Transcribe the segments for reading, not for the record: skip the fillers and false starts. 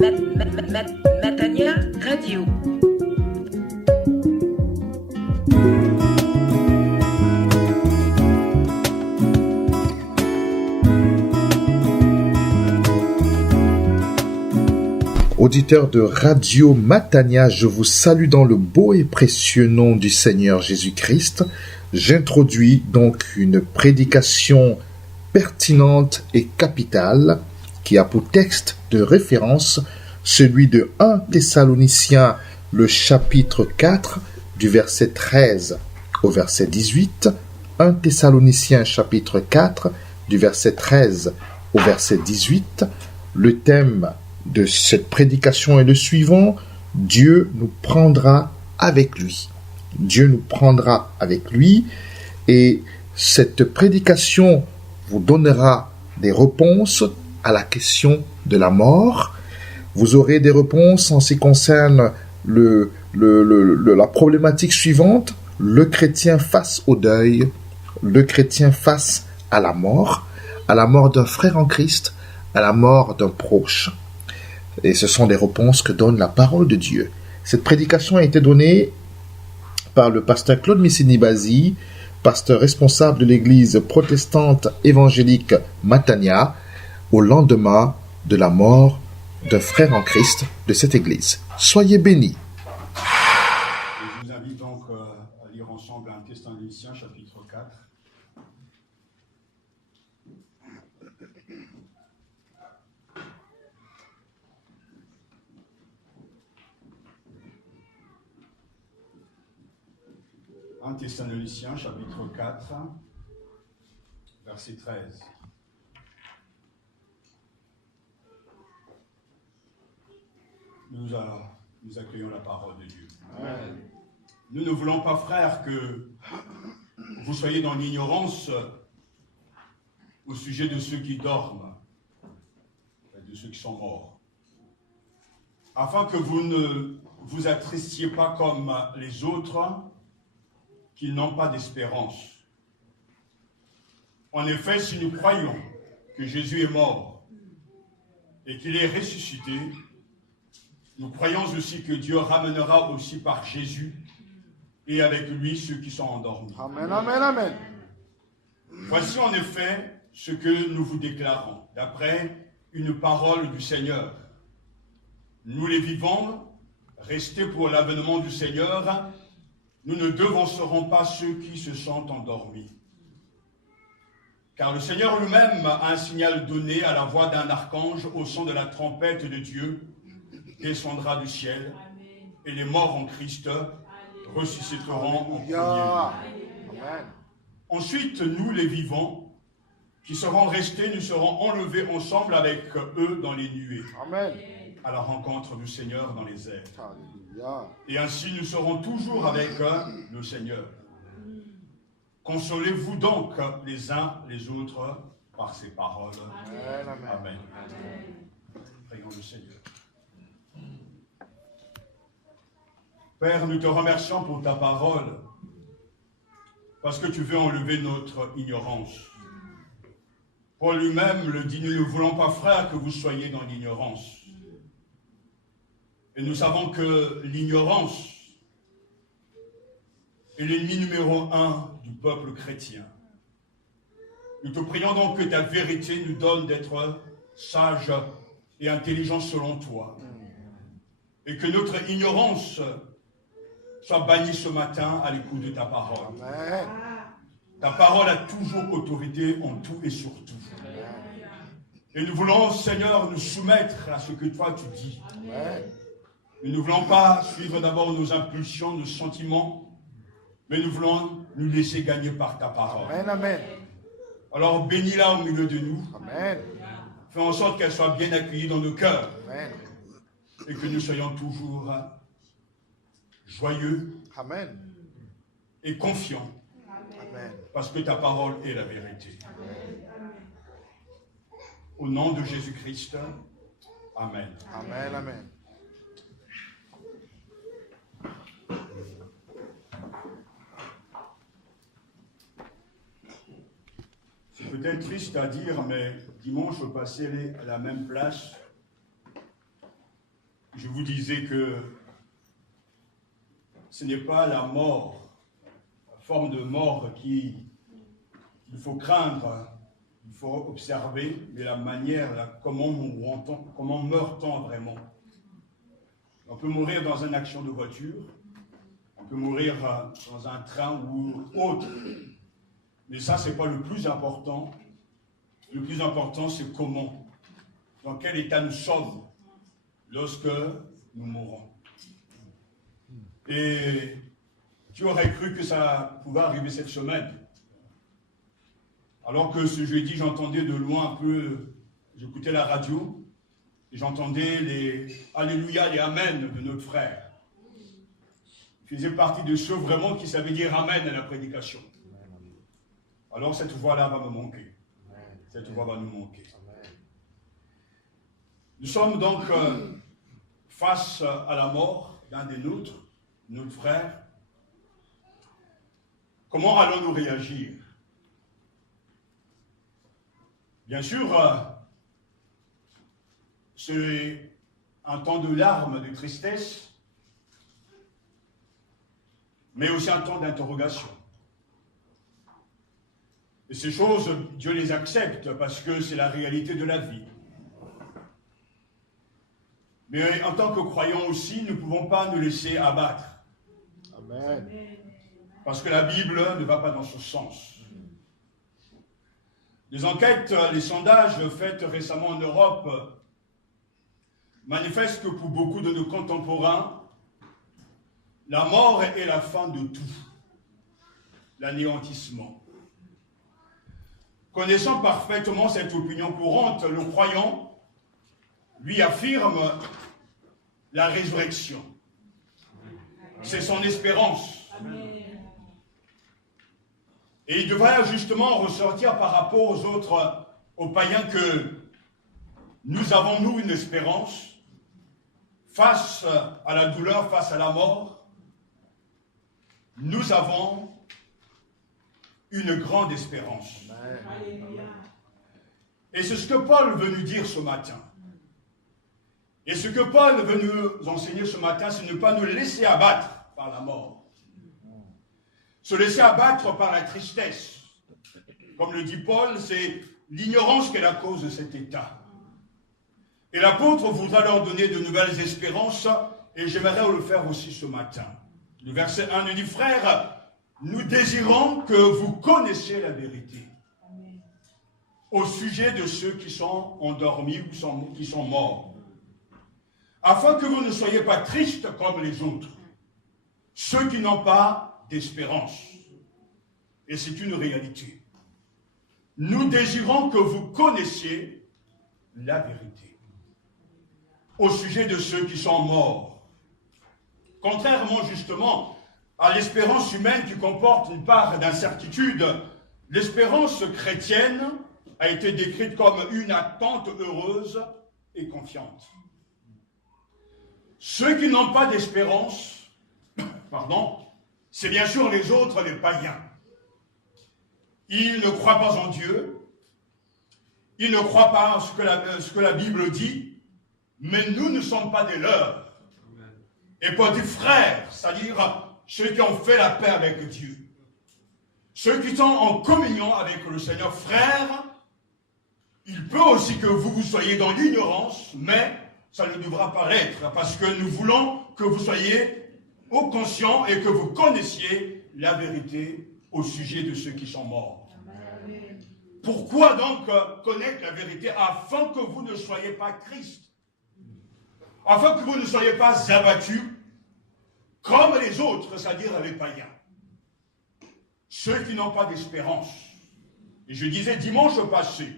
Matania Radio. Auditeurs de Radio Matania, je vous salue dans le beau et précieux nom du Seigneur Jésus-Christ. J'introduis donc une prédication pertinente et capitale qui a pour texte de référence celui de 1 Thessaloniciens, le chapitre 4, du verset 13 au verset 18. 1 Thessaloniciens, chapitre 4, du verset 13 au verset 18. Le thème de cette prédication est le suivant: Dieu nous prendra avec lui. Dieu nous prendra avec lui, et cette prédication vous donnera des réponses à la question de la mort. Vous aurez des réponses en ce qui concerne la problématique suivante: le chrétien face au deuil, le chrétien face à la mort d'un frère en Christ, à la mort d'un proche. Et ce sont des réponses que donne la parole de Dieu. Cette prédication a été donnée par le pasteur Claude Missini-Bazi, pasteur responsable de l'église protestante évangélique Matania, au lendemain de la mort d'un frère en Christ de cette église. Soyez bénis. Je vous invite donc à lire ensemble 1 Thessaloniciens chapitre 4. « 1 Thessaloniciens, chapitre 4, verset 13. Nous accueillons la parole de Dieu. Amen. Nous ne voulons pas, frères, que vous soyez dans l'ignorance au sujet de ceux qui dorment, de ceux qui sont morts, afin que vous ne vous attristiez pas comme les autres qui n'ont pas d'espérance. En effet, si nous croyons que Jésus est mort et qu'il est ressuscité, nous croyons aussi que Dieu ramènera aussi par Jésus et avec lui ceux qui sont endormis. Amen, amen, amen. Voici en effet ce que nous vous déclarons, d'après une parole du Seigneur. Nous les vivants, restés pour l'avènement du Seigneur, nous ne devancerons pas ceux qui se sont endormis. Car le Seigneur lui-même a un signal donné à la voix d'un archange au son de la trompette de Dieu, descendra du ciel, et les morts en Christ ressusciteront en premier lieu. Ensuite, nous les vivants, qui serons restés, nous serons enlevés ensemble avec eux dans les nuées, Amen, à la rencontre du Seigneur dans les airs. Alléluia. Et ainsi nous serons toujours avec le Seigneur. Consolez-vous donc les uns les autres par ces paroles. Amen, amen. Amen. Prions le Seigneur. Père, nous te remercions pour ta parole, parce que tu veux enlever notre ignorance. Paul lui-même le dit, nous ne voulons pas, frères, que vous soyez dans l'ignorance. Et nous savons que l'ignorance est l'ennemi numéro 1 du peuple chrétien. Nous te prions donc que ta vérité nous donne d'être sages et intelligents selon toi. Et que notre ignorance soit bannie ce matin à l'écoute de ta parole. Amen. Ta parole a toujours autorité en tout et sur tout. Et nous voulons, Seigneur, nous soumettre à ce que toi tu dis. Amen. Nous ne voulons pas suivre d'abord nos impulsions, nos sentiments, mais nous voulons nous laisser gagner par ta parole. Amen, amen. Alors bénis-la au milieu de nous. Amen. Fais en sorte qu'elle soit bien accueillie dans nos cœurs Amen. et que nous soyons toujours joyeux Amen. et confiants Amen. parce que ta parole est la vérité. Au nom de Jésus-Christ, Amen. Amen, amen. C'est peut-être triste à dire, mais dimanche passé, à la même place, je vous disais que ce n'est pas la mort, la forme de mort qu'il faut craindre, il faut observer, mais la manière, comment meurt-on vraiment? On peut mourir dans une action de voiture, on peut mourir dans un train ou autre, mais ça, ce n'est pas le plus important. Le plus important, c'est comment, dans quel état nous sommes lorsque nous mourrons. Et tu aurais cru que ça pouvait arriver cette semaine. Alors que ce jeudi, j'entendais de loin un peu, j'écoutais la radio, et j'entendais les Alléluia, les Amen de notre frère. Il faisait partie de ceux vraiment qui savaient dire Amen à la prédication. Alors cette voix-là va me manquer. Cette voix va nous manquer. Nous sommes donc face à la mort d'un des nôtres, notre frère. Comment allons-nous réagir? Bien sûr, c'est un temps de larmes, de tristesse, mais aussi un temps d'interrogation. Et ces choses, Dieu les accepte parce que c'est la réalité de la vie. Mais en tant que croyants aussi, nous ne pouvons pas nous laisser abattre. Amen. Parce que la Bible ne va pas dans ce sens. Les enquêtes, les sondages faits récemment en Europe manifestent que pour beaucoup de nos contemporains, la mort est la fin de tout, l'anéantissement. Connaissant parfaitement cette opinion courante, le croyant, lui, affirme la résurrection. C'est son espérance. Et il devrait justement ressortir par rapport aux autres, aux païens, que nous avons, nous, une espérance face à la douleur, face à la mort. Nous avons une grande espérance. Et c'est ce que Paul veut nous dire ce matin. Et ce que Paul veut nous enseigner ce matin, c'est ne pas nous laisser abattre par la mort. Se laisser abattre par la tristesse. Comme le dit Paul, c'est l'ignorance qui est la cause de cet état. Et l'apôtre voudra leur donner de nouvelles espérances, et j'aimerais le faire aussi ce matin. Le verset 1 nous dit, frères, nous désirons que vous connaissiez la vérité au sujet de ceux qui sont endormis ou qui sont morts, afin que vous ne soyez pas tristes comme les autres, ceux qui n'ont pas d'espérance. Et c'est une réalité. Nous désirons que vous connaissiez la vérité au sujet de ceux qui sont morts. Contrairement justement à l'espérance humaine qui comporte une part d'incertitude, l'espérance chrétienne a été décrite comme une attente heureuse et confiante. Ceux qui n'ont pas d'espérance, c'est bien sûr les autres, les païens. Ils ne croient pas en Dieu, ils ne croient pas en ce que la Bible dit, mais nous ne sommes pas des leurs. Et Paul dit frères, c'est-à-dire ceux qui ont fait la paix avec Dieu, ceux qui sont en communion avec le Seigneur, frères, il peut aussi que vous soyez dans l'ignorance, mais ça ne devra pas l'être, parce que nous voulons que vous soyez au conscient et que vous connaissiez la vérité au sujet de ceux qui sont morts. Amen. Pourquoi donc connaître la vérité? Afin que vous ne soyez pas Christ, afin que vous ne soyez pas abattus comme les autres, c'est-à-dire les païens, ceux qui n'ont pas d'espérance. Et je disais dimanche passé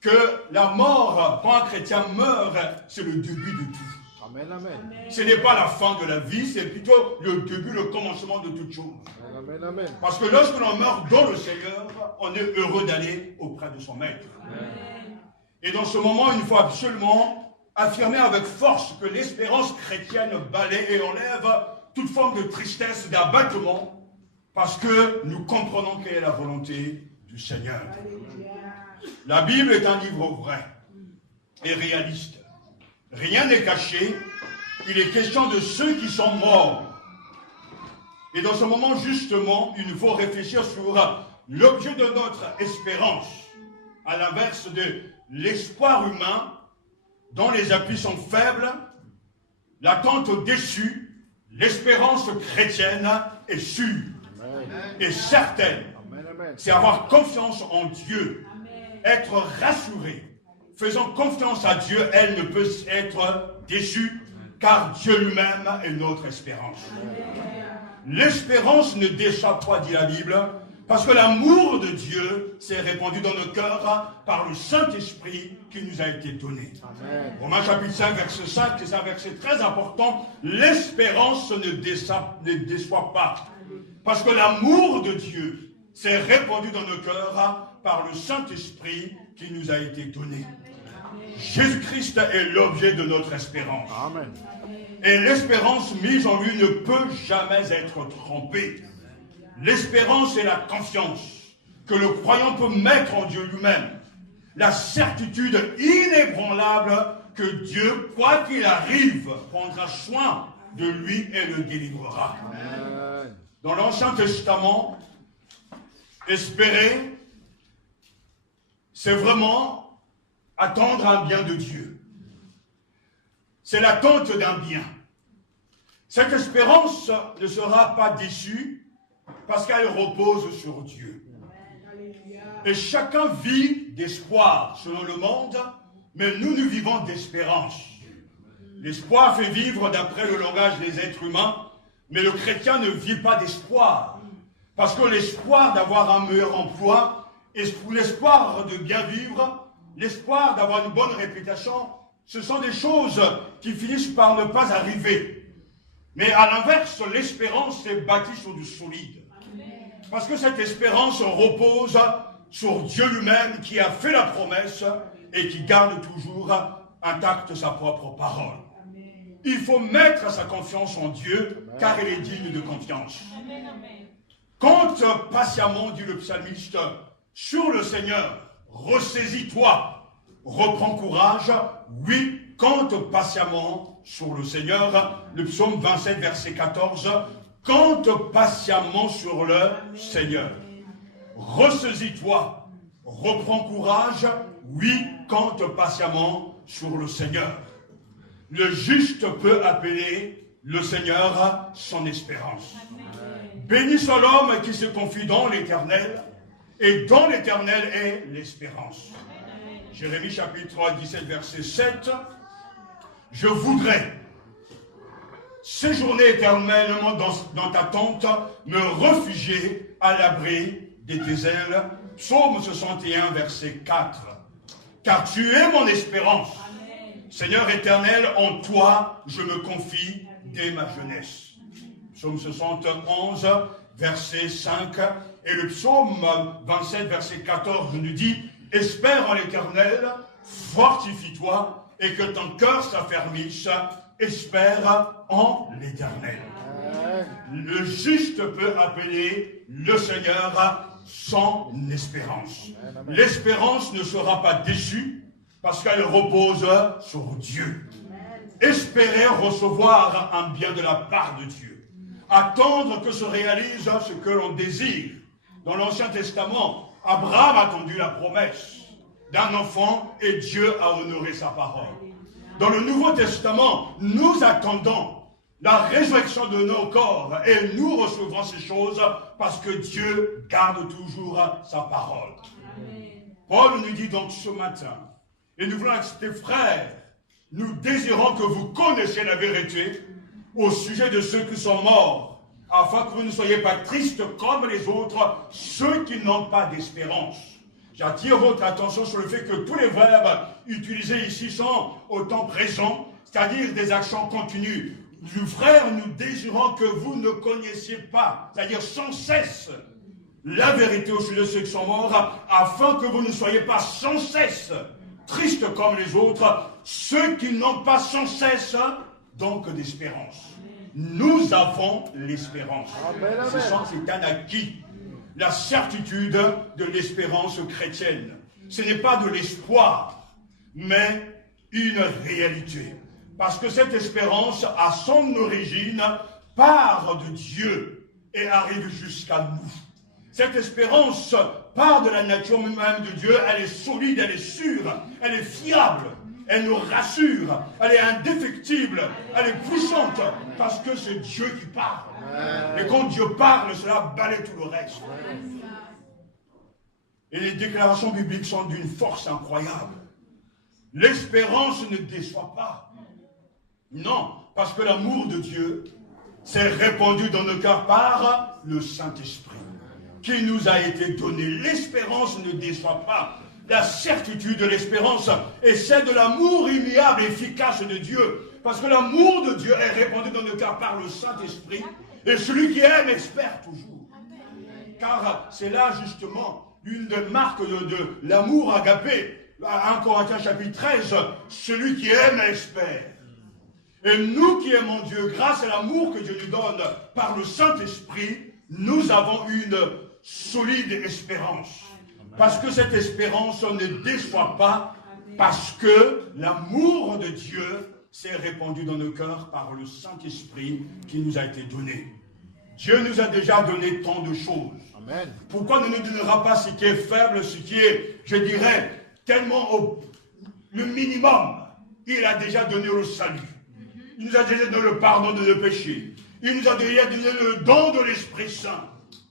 que la mort, quand un chrétien meurt, c'est le début de tout. Amen, amen. Ce n'est pas la fin de la vie, c'est plutôt le début, le commencement de toute chose. Amen, amen. Parce que lorsque l'on meurt dans le Seigneur, on est heureux d'aller auprès de son Maître. Amen. Et dans ce moment, il faut absolument affirmer avec force que l'espérance chrétienne balaie et enlève toute forme de tristesse, d'abattement, parce que nous comprenons quelle est la volonté du Seigneur. Alléluia. La Bible est un livre vrai et réaliste. rien n'est caché, il est question de ceux qui sont morts. Et dans ce moment, justement, il nous faut réfléchir sur l'objet de notre espérance, à l'inverse de l'espoir humain, dont les appuis sont faibles, l'attente déçue, l'espérance chrétienne est sûre et certaine. C'est avoir confiance en Dieu, être rassuré. Faisant confiance à Dieu, elle ne peut être déçue, car Dieu lui-même est notre espérance. L'espérance ne déchappe pas, dit la Bible, parce que l'amour de Dieu s'est répandu dans nos cœurs par le Saint-Esprit qui nous a été donné. Amen. Romains chapitre 5, verset 5, c'est un verset très important. L'espérance ne déçoit pas, parce que l'amour de Dieu s'est répandu dans nos cœurs par le Saint-Esprit qui nous a été donné. Jésus-Christ est l'objet de notre espérance. Amen. Et l'espérance mise en lui ne peut jamais être trompée. L'espérance est la confiance que le croyant peut mettre en Dieu lui-même. La certitude inébranlable que Dieu, quoi qu'il arrive, prendra soin de lui et le délivrera. Amen. Dans l'Ancien Testament, espérer, c'est vraiment attendre un bien de Dieu. C'est l'attente d'un bien. Cette espérance ne sera pas déçue parce qu'elle repose sur Dieu. Et chacun vit d'espoir selon le monde, mais nous vivons d'espérance. L'espoir fait vivre d'après le langage des êtres humains, mais le chrétien ne vit pas d'espoir. Parce que l'espoir d'avoir un meilleur emploi, l'espoir de bien vivre, l'espoir d'avoir une bonne réputation, ce sont des choses qui finissent par ne pas arriver. Mais à l'inverse, l'espérance est bâtie sur du solide. Parce que cette espérance repose sur Dieu lui-même qui a fait la promesse et qui garde toujours intacte sa propre parole. Il faut mettre sa confiance en Dieu car il est digne de confiance. Compte patiemment, dit le psalmiste, sur le Seigneur, ressaisis-toi, reprends courage, oui, compte patiemment sur le Seigneur. Le psaume 27, verset 14, compte patiemment sur le Seigneur. Ressaisis-toi, reprends courage, oui, compte patiemment sur le Seigneur. Le juste peut appeler le Seigneur son espérance. Béni soit l'homme qui se confie dans l'Éternel, et dans l'Éternel est l'espérance. Jérémie chapitre 3, 17, verset 7. Je voudrais séjourner éternellement dans ta tente, me réfugier à l'abri de tes ailes. Psaume 61, verset 4. Car tu es mon espérance. Seigneur éternel, en toi je me confie dès ma jeunesse. Psaume 71, verset 5. Et le psaume 27, verset 14 nous dit, espère en l'Éternel, fortifie-toi, et que ton cœur s'affermisse, espère en l'Éternel. Le juste peut appeler le Seigneur son espérance. L'espérance ne sera pas déçue, parce qu'elle repose sur Dieu. Espérer recevoir un bien de la part de Dieu. Attendre que se réalise ce que l'on désire. Dans l'Ancien Testament, Abraham a attendu la promesse d'un enfant et Dieu a honoré sa parole. Dans le Nouveau Testament, nous attendons la résurrection de nos corps et nous recevrons ces choses parce que Dieu garde toujours sa parole. Paul nous dit donc ce matin, et nous voulons accepter, frères, nous désirons que vous connaissiez la vérité au sujet de ceux qui sont morts, afin que vous ne soyez pas tristes comme les autres, ceux qui n'ont pas d'espérance. J'attire votre attention sur le fait que tous les verbes utilisés ici sont au temps présent, c'est-à-dire des actions continues. Nous, frères, nous désirons que vous ne connaissiez pas, c'est-à-dire sans cesse, la vérité au sujet de ceux qui sont morts, afin que vous ne soyez pas sans cesse tristes comme les autres, ceux qui n'ont pas sans cesse donc d'espérance. Nous avons l'espérance. C'est un acquis. La certitude de l'espérance chrétienne. Ce n'est pas de l'espoir, mais une réalité. Parce que cette espérance a son origine, part de Dieu et arrive jusqu'à nous. Cette espérance part de la nature même de Dieu, elle est solide, elle est sûre, elle est fiable, elle nous rassure, elle est indéfectible, elle est puissante, parce que c'est Dieu qui parle. Et quand Dieu parle, cela balaie tout le reste. Et les déclarations bibliques sont d'une force incroyable. L'espérance ne déçoit pas. Non, parce que l'amour de Dieu s'est répandu dans nos cœurs par le Saint-Esprit qui nous a été donné. L'espérance ne déçoit pas. La certitude de l'espérance est celle de l'amour immuable et efficace de Dieu. Parce que l'amour de Dieu est répandu dans nos cœurs par le Saint-Esprit. Et celui qui aime espère toujours. Car c'est là justement l'une des marques de l'amour agapé. 1 Corinthiens chapitre 13, celui qui aime espère. Et nous qui aimons Dieu, grâce à l'amour que Dieu nous donne par le Saint-Esprit, nous avons une solide espérance. Parce que cette espérance ne déçoit pas, parce que l'amour de Dieu s'est répandu dans nos cœurs par le Saint-Esprit qui nous a été donné. Dieu nous a déjà donné tant de choses. Amen. Pourquoi ne nous donnera pas ce qui est faible, ce qui est, je dirais, tellement le minimum? Il a déjà donné le salut. Il nous a déjà donné le pardon de nos péchés. Il nous a déjà donné le don de l'Esprit Saint.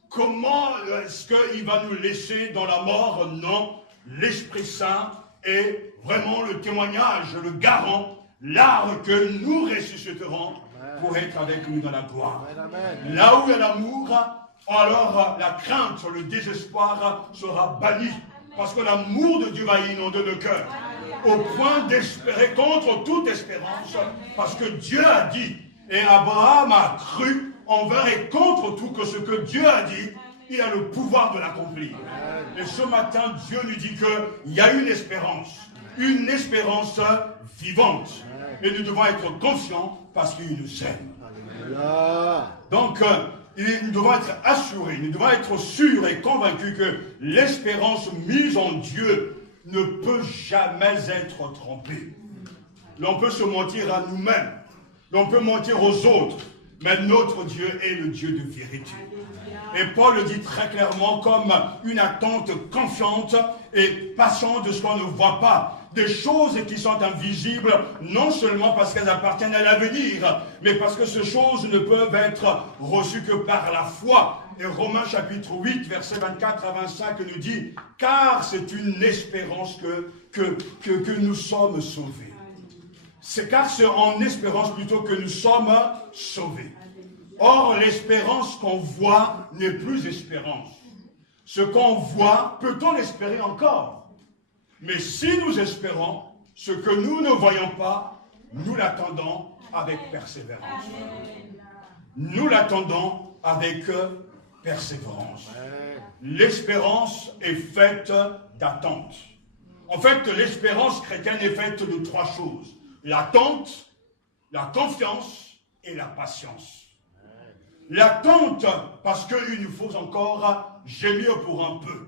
Comment est-ce qu'il va nous laisser dans la mort? Non, l'Esprit Saint est vraiment le témoignage, le garant, l'arbre que nous ressusciterons pour être avec lui dans la gloire. Amen. Là où il y a l'amour, alors la crainte, le désespoir sera banni. Parce que l'amour de Dieu va inonder le cœur. Au point d'espérer contre toute espérance. Parce que Dieu a dit, et Abraham a cru envers et contre tout que ce que Dieu a dit, il a le pouvoir de l'accomplir. Et ce matin, Dieu nous dit qu'il y a une espérance vivante. Et nous devons être conscients parce qu'il nous aime. Donc, nous devons être assurés, nous devons être sûrs et convaincus que l'espérance mise en Dieu ne peut jamais être trompée. L'on peut se mentir à nous-mêmes, l'on peut mentir aux autres, mais notre Dieu est le Dieu de vérité. Et Paul le dit très clairement comme une attente confiante et patiente de ce qu'on ne voit pas. Des choses qui sont invisibles, non seulement parce qu'elles appartiennent à l'avenir, mais parce que ces choses ne peuvent être reçues que par la foi. Et Romains chapitre 8, versets 24 à 25 nous dit, car c'est une espérance que nous sommes sauvés. Car c'est en espérance plutôt que nous sommes sauvés. Or, l'espérance qu'on voit n'est plus espérance. Ce qu'on voit, peut-on l'espérer encore? Mais si nous espérons ce que nous ne voyons pas, nous l'attendons avec persévérance. Nous l'attendons avec persévérance. L'espérance est faite d'attente. En fait, l'espérance chrétienne est faite de trois choses. L'attente, la confiance et la patience. L'attente, parce qu'il nous faut encore gémir pour un peu.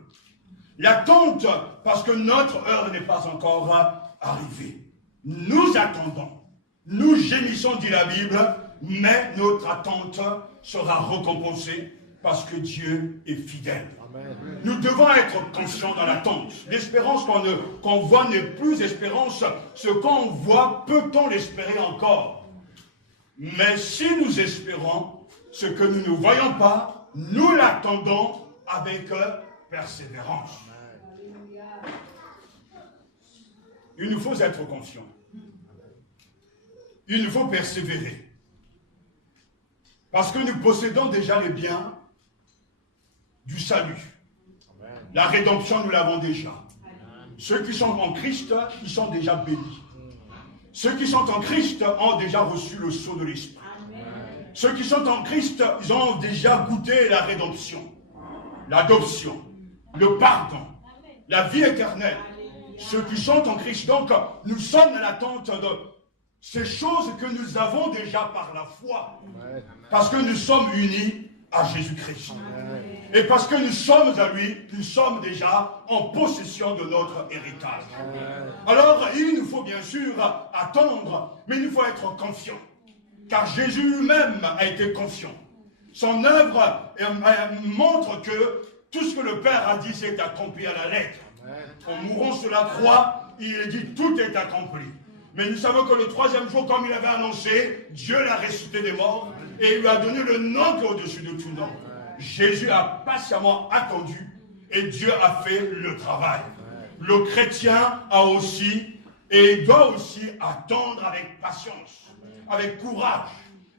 L'attente, parce que notre heure n'est pas encore arrivée. Nous attendons. Nous gémissons, dit la Bible, mais notre attente sera récompensée parce que Dieu est fidèle. Amen. Nous devons être conscients dans l'attente. L'espérance qu'on voit n'est plus espérance. Ce qu'on voit, peut-on l'espérer encore? Mais si nous espérons ce que nous ne voyons pas, nous l'attendons avec persévérance. Il nous faut être confiants. Il nous faut persévérer. Parce que nous possédons déjà les biens du salut. La rédemption, nous l'avons déjà. Ceux qui sont en Christ, ils sont déjà bénis. Ceux qui sont en Christ ont déjà reçu le sceau de l'Esprit. Ceux qui sont en Christ, ils ont déjà goûté la rédemption, l'adoption, le pardon, la vie éternelle. Ceux qui sont en Christ, donc, nous sommes à l'attente de ces choses que nous avons déjà par la foi. Parce que nous sommes unis à Jésus-Christ. Et parce que nous sommes à lui, nous sommes déjà en possession de notre héritage. Alors, il nous faut bien sûr attendre, mais il nous faut être confiant. Car Jésus lui-même a été confiant. Son œuvre montre que tout ce que le Père a dit s'est accompli à la lettre. En mourant sur la croix, il a dit tout est accompli. Mais nous savons que le troisième jour, comme il avait annoncé, Dieu l'a ressuscité des morts et il lui a donné le nom qui est au-dessus de tout nom. Jésus a patiemment attendu et Dieu a fait le travail. Le chrétien a aussi et doit aussi attendre avec patience, avec courage,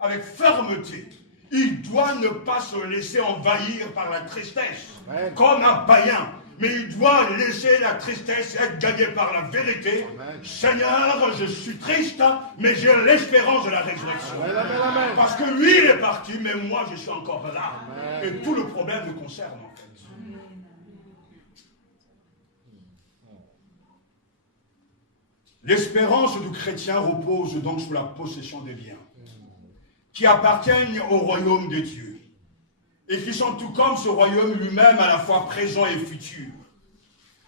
avec fermeté. Il doit ne pas se laisser envahir par la tristesse, comme un païen. Mais il doit laisser la tristesse être gagnée par la vérité. Seigneur, je suis triste, mais j'ai l'espérance de la résurrection. Parce que lui, il est parti, mais moi, je suis encore là. Et tout le problème me concerne, en fait. L'espérance du chrétien repose donc sur la possession des biens qui appartiennent au royaume de Dieu et qui sont tout comme ce royaume lui-même à la fois présent et futur.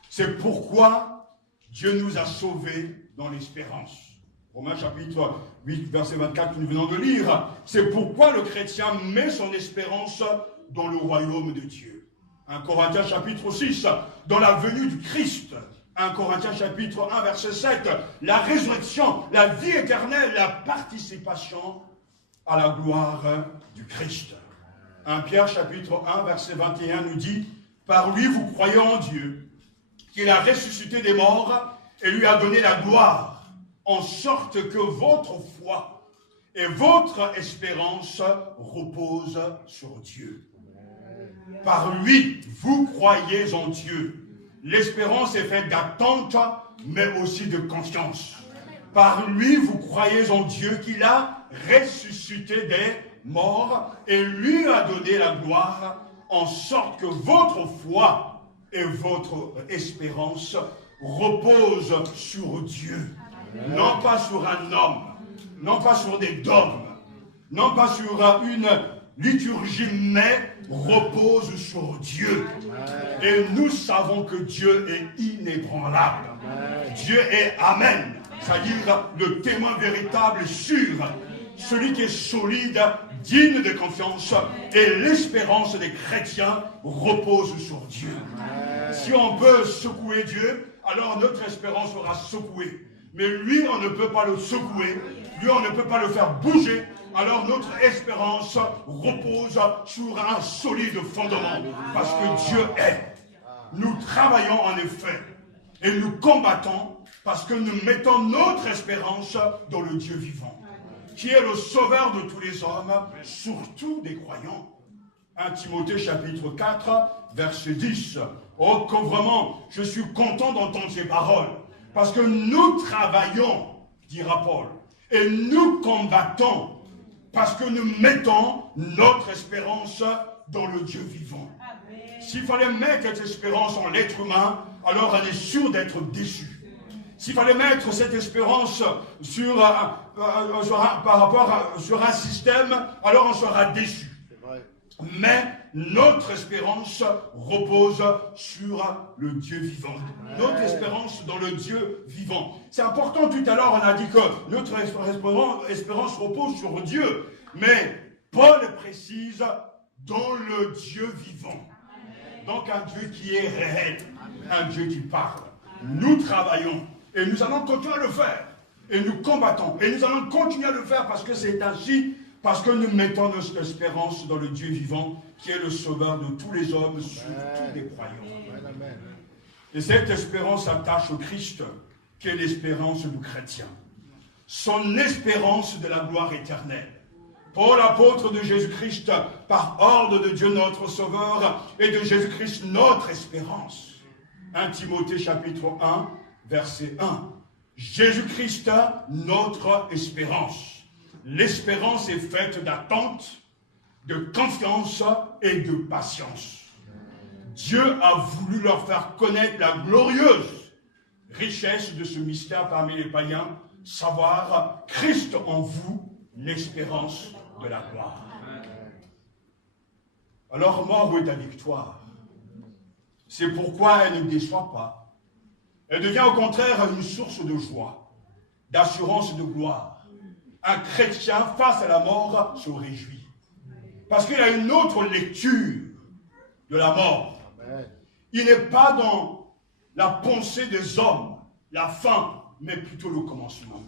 C'est pourquoi Dieu nous a sauvés dans l'espérance. Romains chapitre 8, verset 24 que nous venons de lire. C'est pourquoi le chrétien met son espérance dans le royaume de Dieu. 1 Corinthiens chapitre 6, dans la venue du Christ. 1 Corinthiens chapitre 1, verset 7, la résurrection, la vie éternelle, la participation à la gloire du Christ. 1 Pierre chapitre 1, verset 21 nous dit, par lui vous croyez en Dieu, qu'il a ressuscité des morts et lui a donné la gloire, en sorte que votre foi et votre espérance reposent sur Dieu. Par lui, vous croyez en Dieu. L'espérance est faite d'attente, mais aussi de confiance. Par lui, vous croyez en Dieu qu'il a ressuscité des morts et lui a donné la gloire, en sorte que votre foi et votre espérance reposent sur Dieu. Non pas sur un homme, non pas sur des dogmes, non pas sur une liturgie, mais repose sur Dieu. Et nous savons que Dieu est inébranlable. Dieu est Amen, c'est-à-dire le témoin véritable, sûr, celui qui est solide, digne de confiance, et l'espérance des chrétiens repose sur Dieu. Si on peut secouer Dieu, alors notre espérance sera secouée. Mais lui, on ne peut pas le secouer, lui, on ne peut pas le faire bouger, alors notre espérance repose sur un solide fondement, parce que Dieu est. Nous travaillons en effet, et nous combattons, parce que nous mettons notre espérance dans le Dieu vivant, qui est le sauveur de tous les hommes, surtout des croyants. 1 Timothée chapitre 4, verset 10. Oh, que vraiment, je suis content d'entendre ces paroles, parce que nous travaillons, dira Paul, et nous combattons, parce que nous mettons notre espérance dans le Dieu vivant. S'il fallait mettre cette espérance en l'être humain, alors on est sûr d'être déçu. S'il fallait mettre cette espérance sur un système, alors on sera déçu. Mais notre espérance repose sur le Dieu vivant. Notre espérance dans le Dieu vivant. C'est important, tout à l'heure on a dit que notre espérance repose sur Dieu. Mais Paul précise dans le Dieu vivant. Donc un Dieu qui est réel, un Dieu qui parle. Nous travaillons et nous allons continuer à le faire. Et nous combattons. Et nous allons continuer à le faire parce que c'est ainsi, parce que nous mettons notre espérance dans le Dieu vivant qui est le sauveur de tous les hommes, surtout des croyants. Et cette espérance s'attache au Christ, qui est l'espérance du chrétien. Son espérance de la gloire éternelle. Paul, apôtre de Jésus-Christ, par ordre de Dieu notre Sauveur, et de Jésus-Christ notre espérance. 1 Timothée chapitre 1, verset 1. Jésus-Christ, notre espérance. L'espérance est faite d'attente, de confiance et de patience. Dieu a voulu leur faire connaître la glorieuse richesse de ce mystère parmi les païens, savoir Christ en vous, l'espérance de la gloire. alors mort est ta victoire. C'est pourquoi elle ne déçoit pas. Elle devient au contraire une source de joie, d'assurance, de gloire. Un chrétien face à la mort se réjouit. Parce qu'il a une autre lecture de la mort. Il n'est pas dans la pensée des hommes, la fin, mais plutôt le commencement.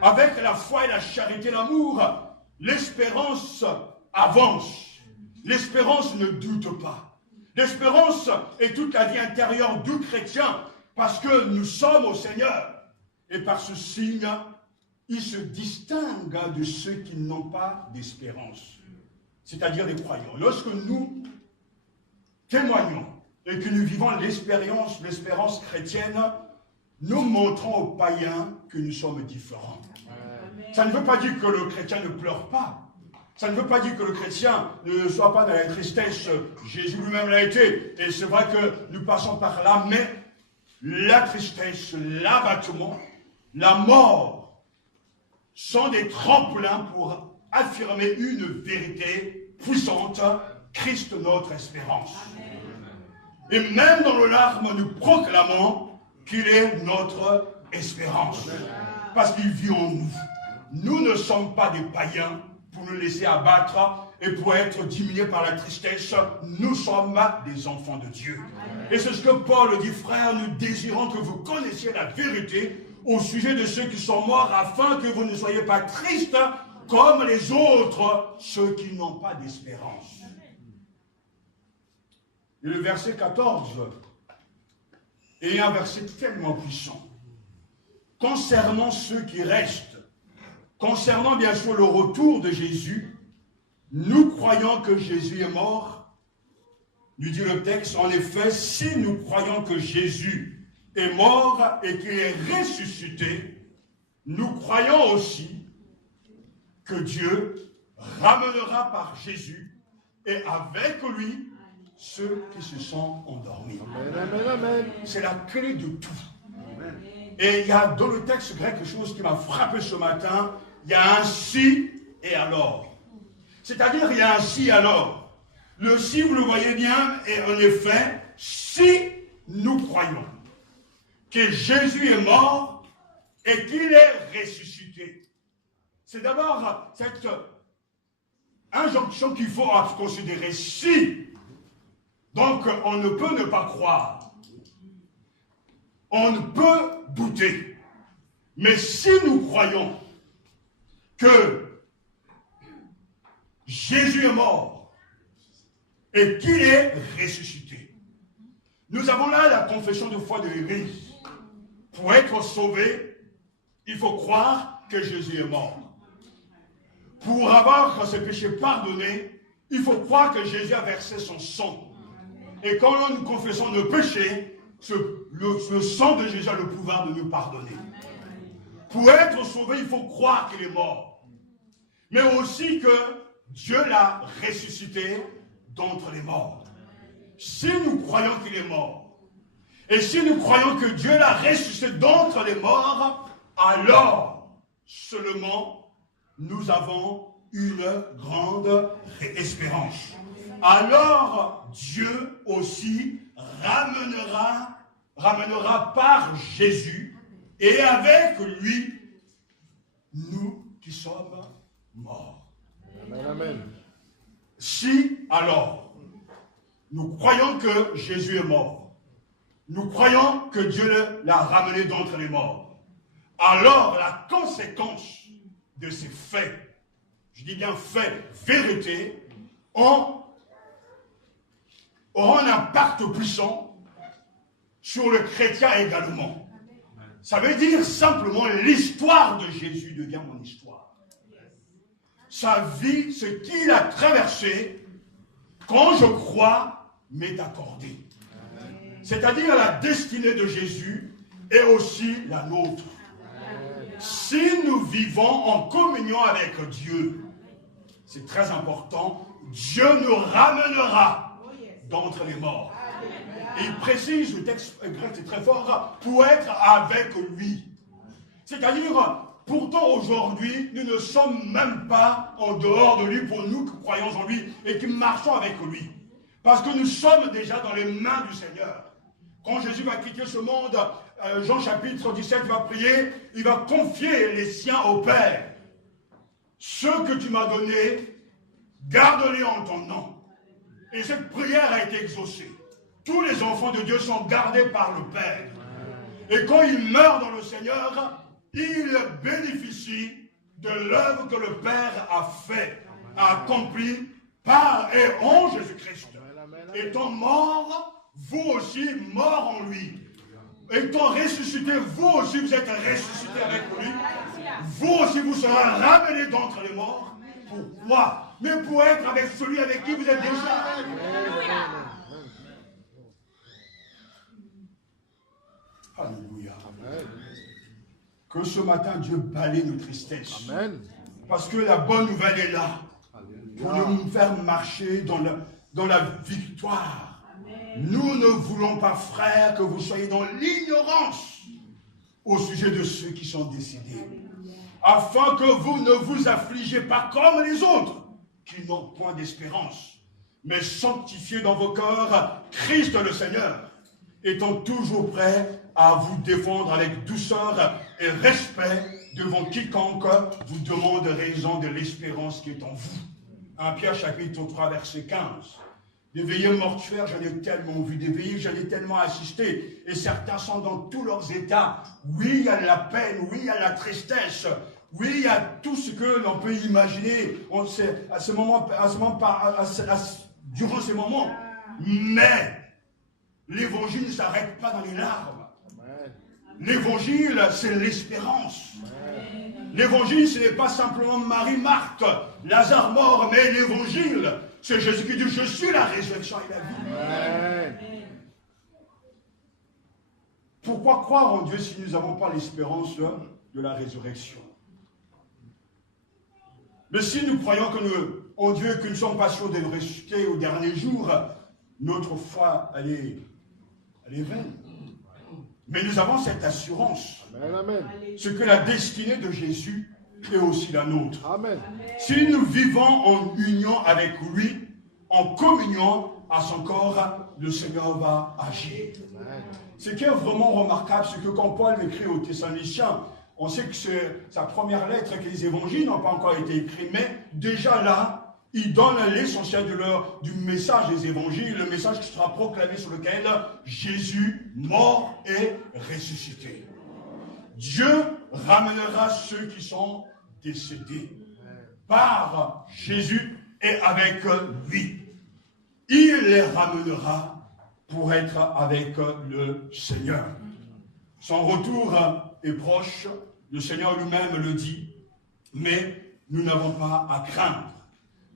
Avec la foi et la charité, l'amour, l'espérance avance. L'espérance ne doute pas. L'espérance est toute la vie intérieure du chrétien parce que nous sommes au Seigneur. Et par ce signe, il se distingue de ceux qui n'ont pas d'espérance, c'est-à-dire des croyants. Lorsque nous témoignons et que nous vivons l'espérance chrétienne, nous montrons aux païens que nous sommes différents. Ça ne veut pas dire que le chrétien ne pleure pas. Ça ne veut pas dire que le chrétien ne soit pas dans la tristesse. Jésus lui-même l'a été. Et c'est vrai que nous passons par là, mais la tristesse, l'abattement, la mort sont des tremplins pour affirmer une vérité puissante. Christ, notre espérance. Et même dans le larmes, nous proclamons qu'il est notre espérance. Parce qu'il vit en nous. Nous ne sommes pas des païens pour nous laisser abattre et pour être diminués par la tristesse. Nous sommes des enfants de Dieu. Et c'est ce que Paul dit, frère, nous désirons que vous connaissiez la vérité au sujet de ceux qui sont morts, afin que vous ne soyez pas tristes comme les autres, ceux qui n'ont pas d'espérance. Et le verset 14 est un verset tellement puissant. Concernant ceux qui restent, concernant bien sûr le retour de Jésus, nous croyons que Jésus est mort. Nous dit le texte, en effet, si nous croyons que Jésus est mort et qu'il est ressuscité, nous croyons aussi que Dieu ramènera par Jésus et avec lui ceux qui se sont endormis. C'est la clé de tout. Et il y a dans le texte grec quelque chose qui m'a frappé ce matin. Il y a un si et alors. C'est-à-dire il y a un si et alors. Le si, vous le voyez bien, est en effet, si nous croyons que Jésus est mort et qu'il est ressuscité. C'est d'abord cette injonction qu'il faut considérer. Si, donc on ne peut ne pas croire. On ne peut douter. Mais si nous croyons que Jésus est mort et qu'il est ressuscité, nous avons là la confession de foi de l'Église. Pour être sauvé, il faut croire que Jésus est mort. Pour avoir ses péchés pardonnés, il faut croire que Jésus a versé son sang. Et quand nous confessons nos péchés, le sang de Jésus a le pouvoir de nous pardonner. Pour être sauvé, il faut croire qu'il est mort. Mais aussi que Dieu l'a ressuscité d'entre les morts. Si nous croyons qu'il est mort, et si nous croyons que Dieu l'a ressuscité d'entre les morts, alors seulement nous avons une grande espérance. Alors Dieu aussi ramènera par Jésus et avec lui nous qui sommes morts. Amen. Si alors nous croyons que Jésus est mort, nous croyons que Dieu l'a ramené d'entre les morts, alors la conséquence de ces faits, je dis bien faits, vérité, aura un impact puissant sur le chrétien également. Ça veut dire simplement l'histoire de Jésus devient mon histoire. Sa vie, ce qu'il a traversé, quand je crois, m'est accordé. C'est-à-dire la destinée de Jésus est aussi la nôtre. Si nous vivons en communion avec Dieu, c'est très important, Dieu nous ramènera d'entre les morts. Et il précise, le texte grec est très fort, pour être avec lui. C'est-à-dire, Pourtant, aujourd'hui, nous ne sommes même pas en dehors de lui pour nous qui croyons en lui et qui marchons avec lui. Parce que nous sommes déjà dans les mains du Seigneur. Quand Jésus va quitter ce monde, Jean chapitre 17 va prier, il va confier les siens au Père. Ceux que tu m'as donnés, garde-les en ton nom. Et cette prière a été exaucée. Tous les enfants de Dieu sont gardés par le Père. Et quand ils meurent dans le Seigneur, ils bénéficient de l'œuvre que le Père a fait, a accompli par et en Jésus-Christ. Étant mort, vous aussi morts en lui. Étant ressuscité, vous aussi vous êtes ressuscité avec lui. Vous aussi vous serez ramenés d'entre les morts. Pourquoi? Mais pour être avec celui avec qui vous êtes déjà. Alléluia. Que ce matin, Dieu balaye nos tristesses. Amen. Parce que la bonne nouvelle est là. Pour nous faire marcher dans la victoire. Nous ne voulons pas, frères, que vous soyez dans l'ignorance au sujet de ceux qui sont décédés. Afin que vous ne vous affligez pas comme les autres, qui n'ont point d'espérance. Mais sanctifiez dans vos corps Christ le Seigneur, étant toujours prêt à vous défendre avec douceur et respect devant quiconque vous demande raison de l'espérance qui est en vous. 1 Pierre chapitre 3 verset 15. Des veillées mortuaires, j'en ai tellement vu, des veillées, j'en ai tellement assisté, et certains sont dans tous leurs états. Oui, il y a de la peine, oui, il y a de la tristesse, oui, il y a tout ce que l'on peut imaginer durant ces moments. Mais l'évangile ne s'arrête pas dans les larmes. L'évangile, c'est l'espérance. L'évangile, ce n'est pas simplement Marie-Marthe, Lazare mort, mais l'évangile, c'est Jésus qui dit, je suis la résurrection et la vie. Pourquoi croire en Dieu si nous n'avons pas l'espérance de la résurrection? Mais si nous croyons en Dieu et que nous ne sommes pas sûrs de ressusciter au dernier jour, notre foi, elle est vaine. Mais nous avons cette assurance. Amen. Ce que la destinée de Jésus est aussi la nôtre. Amen. Si nous vivons en union avec lui, en communion à son corps, le Seigneur va agir. Amen. Ce qui est vraiment remarquable, c'est que quand Paul écrit aux Thessaloniciens, on sait que c'est sa première lettre, que les évangiles n'ont pas encore été écrits, mais déjà là, il donne l'essentiel du message des évangiles, le message qui sera proclamé sur lequel Jésus, mort et ressuscité. Dieu ramènera ceux qui sont décédés par Jésus et avec lui. Il les ramènera pour être avec le Seigneur. Son retour est proche, le Seigneur lui-même le dit, mais nous n'avons pas à craindre.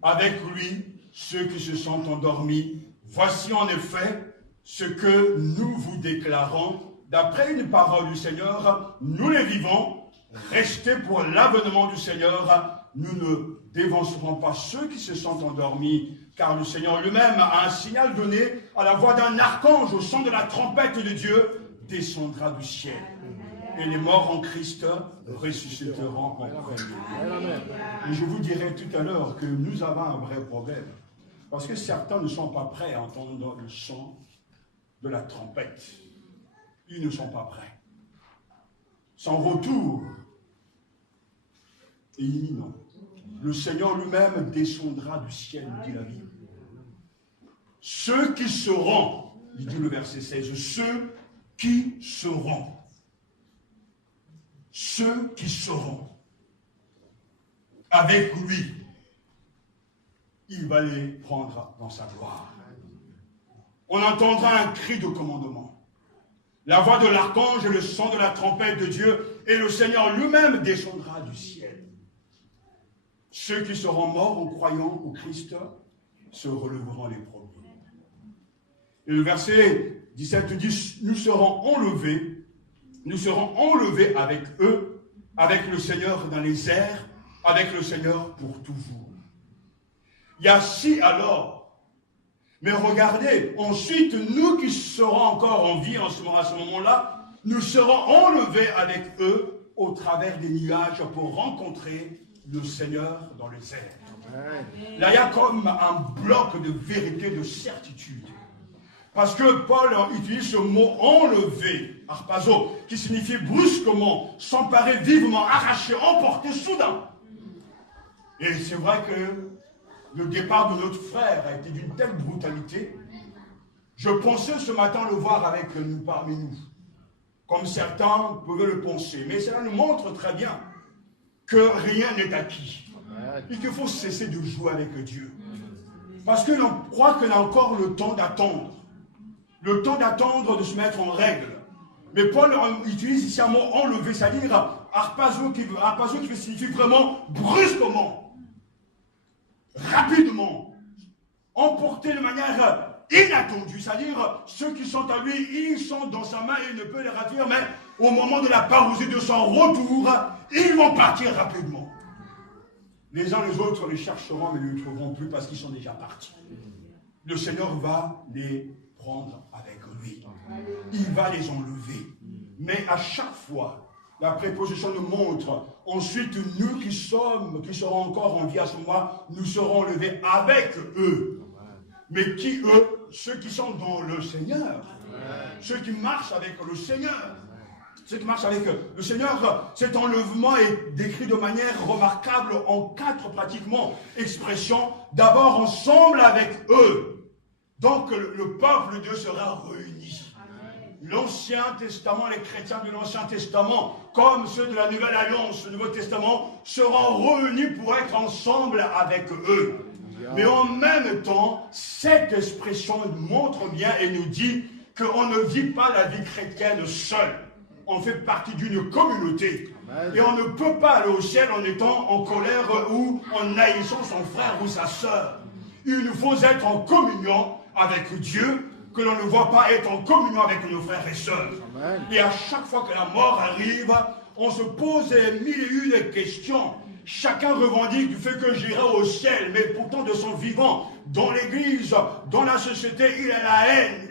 Avec lui, ceux qui se sont endormis, voici en effet ce que nous vous déclarons. D'après une parole du Seigneur, nous les vivons, restez pour l'avènement du Seigneur. Nous ne dévancerons pas ceux qui se sont endormis, car le Seigneur lui-même a un signal donné à la voix d'un archange au son de la trompette de Dieu, descendra du ciel. Et les morts en Christ ressusciteront en premier. Et je vous dirai tout à l'heure que nous avons un vrai problème. Parce que certains ne sont pas prêts à entendre le son de la trompette. Ils ne sont pas prêts. Son retour est imminent. Le Seigneur lui-même descendra du ciel, dit la Bible. Ceux qui seront, il dit le verset 16, ceux qui seront. Ceux qui seront avec lui, il va les prendre dans sa gloire. On entendra un cri de commandement. La voix de l'archange et le son de la trompette de Dieu, et le Seigneur lui-même descendra du ciel. Ceux qui seront morts en croyant au Christ se relèveront les premiers. Et le verset 17 dit, nous serons enlevés avec eux, avec le Seigneur dans les airs, avec le Seigneur pour toujours. Il y a si alors, mais regardez, ensuite, nous qui serons encore en vie à ce moment-là, nous serons enlevés avec eux au travers des nuages pour rencontrer le Seigneur dans les airs. Là, il y a comme un bloc de vérité, de certitude. Parce que Paul utilise ce mot enlever, arpazo, qui signifie brusquement, s'emparer vivement, arracher, emporter soudain. Et c'est vrai que le départ de notre frère a été d'une telle brutalité. Je pensais ce matin le voir avec nous parmi nous, comme certains pouvaient le penser. Mais cela nous montre très bien que rien n'est acquis. Et qu'il faut cesser de jouer avec Dieu. Parce que l'on croit qu'on a encore le temps d'attendre. Le temps d'attendre de se mettre en règle. Mais Paul utilise ici un mot enlever, c'est-à-dire arpazo qui signifie vraiment brusquement, rapidement, emporté de manière inattendue. C'est-à-dire ceux qui sont à lui, ils sont dans sa main et il ne peut les ravir, mais au moment de la parousie de son retour, ils vont partir rapidement. Les uns les autres les chercheront, mais ne les trouveront plus parce qu'ils sont déjà partis. Le Seigneur va les prendre avec lui. Il va les enlever. Mais à chaque fois, la préposition nous montre, ensuite nous qui serons encore en vie à ce moment, nous serons enlevés avec eux. Mais qui eux? Ceux qui sont dans le Seigneur. Ceux qui marchent avec le Seigneur. Ceux qui marchent avec le Seigneur, cet enlèvement est décrit de manière remarquable en 4 pratiquement expressions. D'abord ensemble avec eux. Donc le peuple de Dieu sera réuni. L'Ancien Testament, les chrétiens de l'Ancien Testament, comme ceux de la Nouvelle Alliance, le Nouveau Testament, seront réunis pour être ensemble avec eux. Mais en même temps, cette expression montre bien et nous dit qu'on ne vit pas la vie chrétienne seul. On fait partie d'une communauté. Et on ne peut pas aller au ciel en étant en colère ou en haïssant son frère ou sa sœur. Il nous faut être en communion avec Dieu, que l'on ne voit pas être en communion avec nos frères et sœurs. Amen. Et à chaque fois que la mort arrive, on se pose 1001 questions. Chacun revendique du fait que j'irai au ciel, mais pourtant de son vivant, dans l'église, dans la société, il a la haine,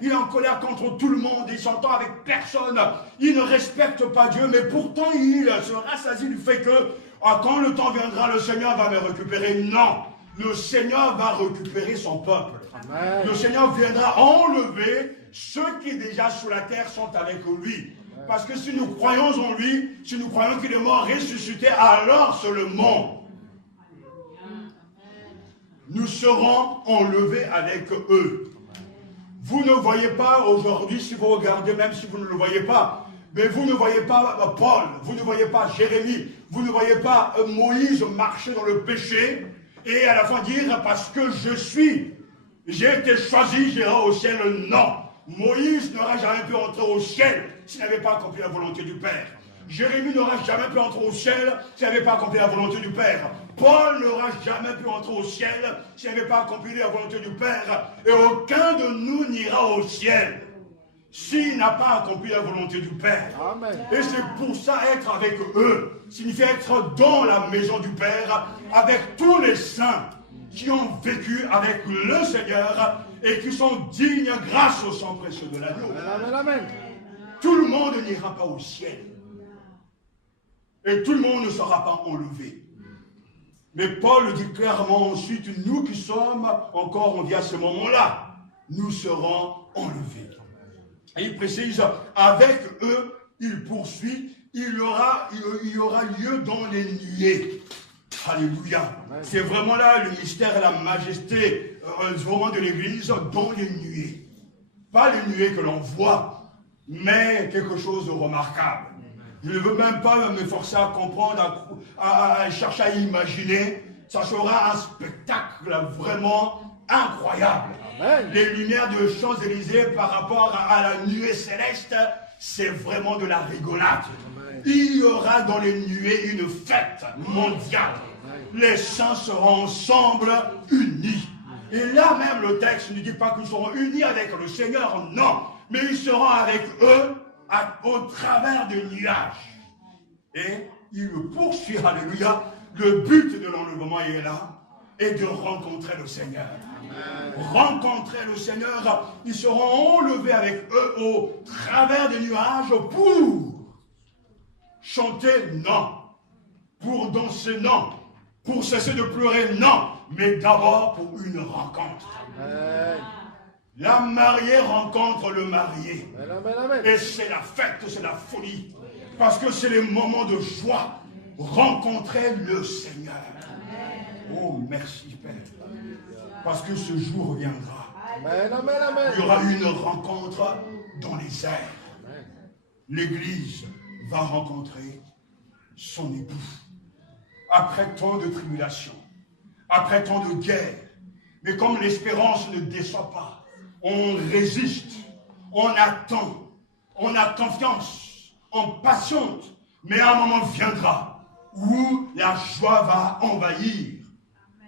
il est en colère contre tout le monde, il s'entend avec personne, il ne respecte pas Dieu, mais pourtant il se rassasie du fait que quand le temps viendra, le Seigneur va me récupérer. Non, le Seigneur va récupérer son peuple. Amen. Le Seigneur viendra enlever ceux qui déjà sous la terre sont avec lui. Parce que si nous croyons en lui, si nous croyons qu'il est mort, ressuscité, alors seulement nous serons enlevés avec eux. Vous ne voyez pas aujourd'hui, si vous regardez, même si vous ne le voyez pas, mais vous ne voyez pas Paul, vous ne voyez pas Jérémie, vous ne voyez pas Moïse marcher dans le péché et à la fin dire parce que j'ai été choisi, j'irai au ciel. Non. Moïse n'aurait jamais pu entrer au ciel s'il n'avait pas accompli la volonté du Père. Jérémie n'aurait jamais pu entrer au ciel s'il n'avait pas accompli la volonté du Père. Paul n'aurait jamais pu entrer au ciel s'il n'avait pas accompli la volonté du Père. Et aucun de nous n'ira au ciel s'il n'a pas accompli la volonté du Père. Amen. Et c'est pour ça être avec eux signifie être dans la maison du Père avec tous les saints qui ont vécu avec le Seigneur et qui sont dignes grâce au sang précieux de l'agneau. Amen. Tout le monde n'ira pas au ciel. Et tout le monde ne sera pas enlevé. Mais Paul dit clairement ensuite, nous qui sommes encore en vie à ce moment-là, nous serons enlevés. Et il précise, avec eux, il poursuit, il y aura lieu dans les nuées. Alléluia. C'est vraiment là le mystère et la majesté vraiment de l'Église dans les nuées. Pas les nuées que l'on voit, mais quelque chose de remarquable. Je ne veux même pas me forcer à comprendre, à chercher à imaginer. Ça sera un spectacle vraiment incroyable. Amen. Les lumières de Champs-Élysées par rapport à la nuée céleste, c'est vraiment de la rigolade. Amen. Il y aura dans les nuées une fête mondiale. Les saints seront ensemble unis. Et là même le texte ne dit pas qu'ils seront unis avec le Seigneur, non. Mais ils seront avec eux au travers des nuages. Et il le poursuit, alléluia. Le but de l'enlèvement est là, et de rencontrer le Seigneur. Amen. Rencontrer le Seigneur, ils seront enlevés avec eux au travers des nuages pour chanter, non. Pour danser, non. Pour cesser de pleurer, non. Mais d'abord pour une rencontre. Amen. La mariée rencontre le marié. Amen, amen. Et c'est la fête, c'est la folie. Parce que c'est les moments de joie. Rencontrer le Seigneur. Oh, merci Père. Parce que ce jour viendra. Amen, amen, amen. Il y aura une rencontre dans les airs. L'Église va rencontrer son époux. Après tant de tribulations, après tant de guerres, mais comme l'espérance ne déçoit pas, on résiste, on attend, on a confiance, on patiente, mais un moment viendra où la joie va envahir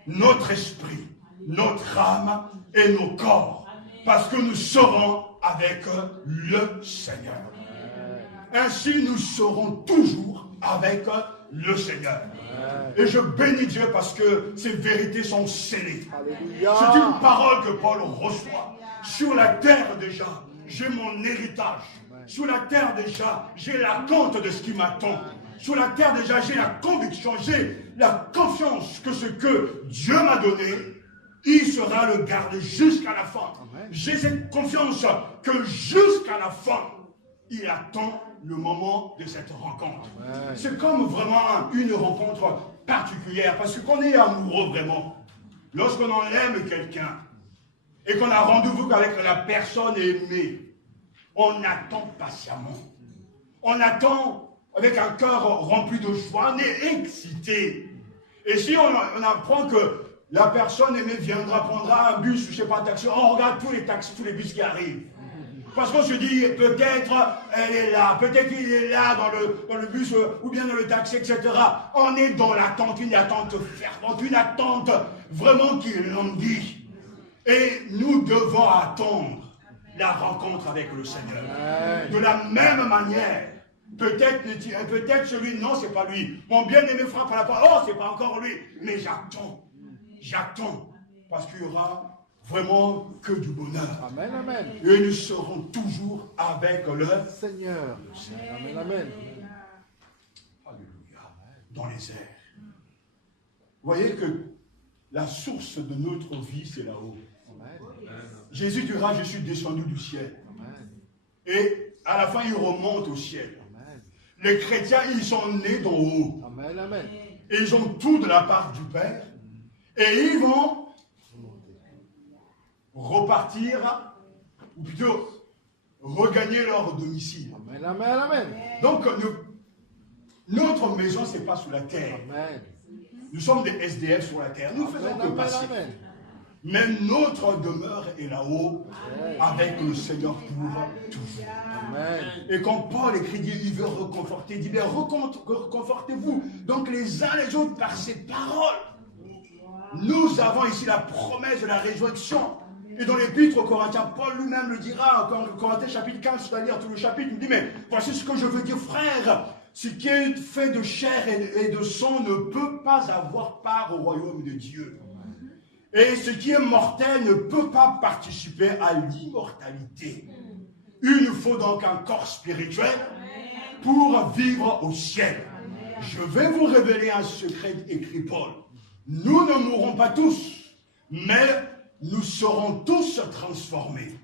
notre esprit, notre âme et nos corps, parce que nous serons avec le Seigneur. Ainsi, nous serons toujours avec le Seigneur. Et je bénis Dieu parce que ces vérités sont scellées. Alléluia. C'est une parole que Paul reçoit. Sur la terre déjà, j'ai mon héritage. Sur la terre déjà, j'ai l'attente de ce qui m'attend. Sur la terre déjà, j'ai la conviction, j'ai la confiance que ce que Dieu m'a donné, il sera le garder jusqu'à la fin. J'ai cette confiance que jusqu'à la fin, il attend le moment de cette rencontre. C'est comme vraiment une rencontre particulière, parce que quand on est amoureux vraiment, lorsqu'on en aime quelqu'un, et qu'on a rendez-vous avec la personne aimée, on attend patiemment. On attend avec un cœur rempli de joie, on est excité. Et si on apprend que la personne aimée viendra, prendra un bus, je ne sais pas, un taxi, on regarde tous les taxis, tous les bus qui arrivent. Parce qu'on se dit, peut-être elle est là, peut-être il est là dans le bus ou bien dans le taxi, etc. On est dans l'attente, une attente fervente, une attente vraiment qui languit. Et nous devons attendre la rencontre avec le Seigneur. De la même manière, peut-être celui, non, c'est pas lui. Mon bien-aimé frappe à la porte, oh, c'est pas encore lui. Mais j'attends, parce qu'il y aura vraiment que du bonheur. Amen, amen. Et nous serons toujours avec le Seigneur. Amen, amen. Alléluia. Dans les airs. Vous voyez que la source de notre vie, c'est là-haut. Jésus dira, je suis descendu du ciel. Amen. Et à la fin, il remonte au ciel. Amen. Les chrétiens, ils sont nés d'en haut. Amen, amen. Et ils ont tout de la part du Père. Et ils vont repartir, ou plutôt regagner leur domicile. Amen, amen, amen. Donc, notre maison, ce n'est pas sous la terre. Amen. Nous sommes des SDF sur la terre. Nous faisons Amen, que amen, passer. amen. Mais notre demeure est là-haut, avec le Seigneur pour toujours. Amen. Et quand Paul écrit, il veut reconforter, il dit, bien, reconfortez-vous. Donc les uns les autres par ces paroles. Nous avons ici la promesse de la résurrection. Et dans l'épître aux Corinthiens, Paul lui-même le dira, en Corinthiens chapitre 15, c'est-à-dire tout le chapitre, il dit, mais voici ce que je veux dire, frère. Ce qui est fait de chair et de sang ne peut pas avoir part au royaume de Dieu. Et ce qui est mortel ne peut pas participer à l'immortalité. Il nous faut donc un corps spirituel pour vivre au ciel. Je vais vous révéler un secret, écrit Paul. Nous ne mourrons pas tous, mais nous serons tous transformés.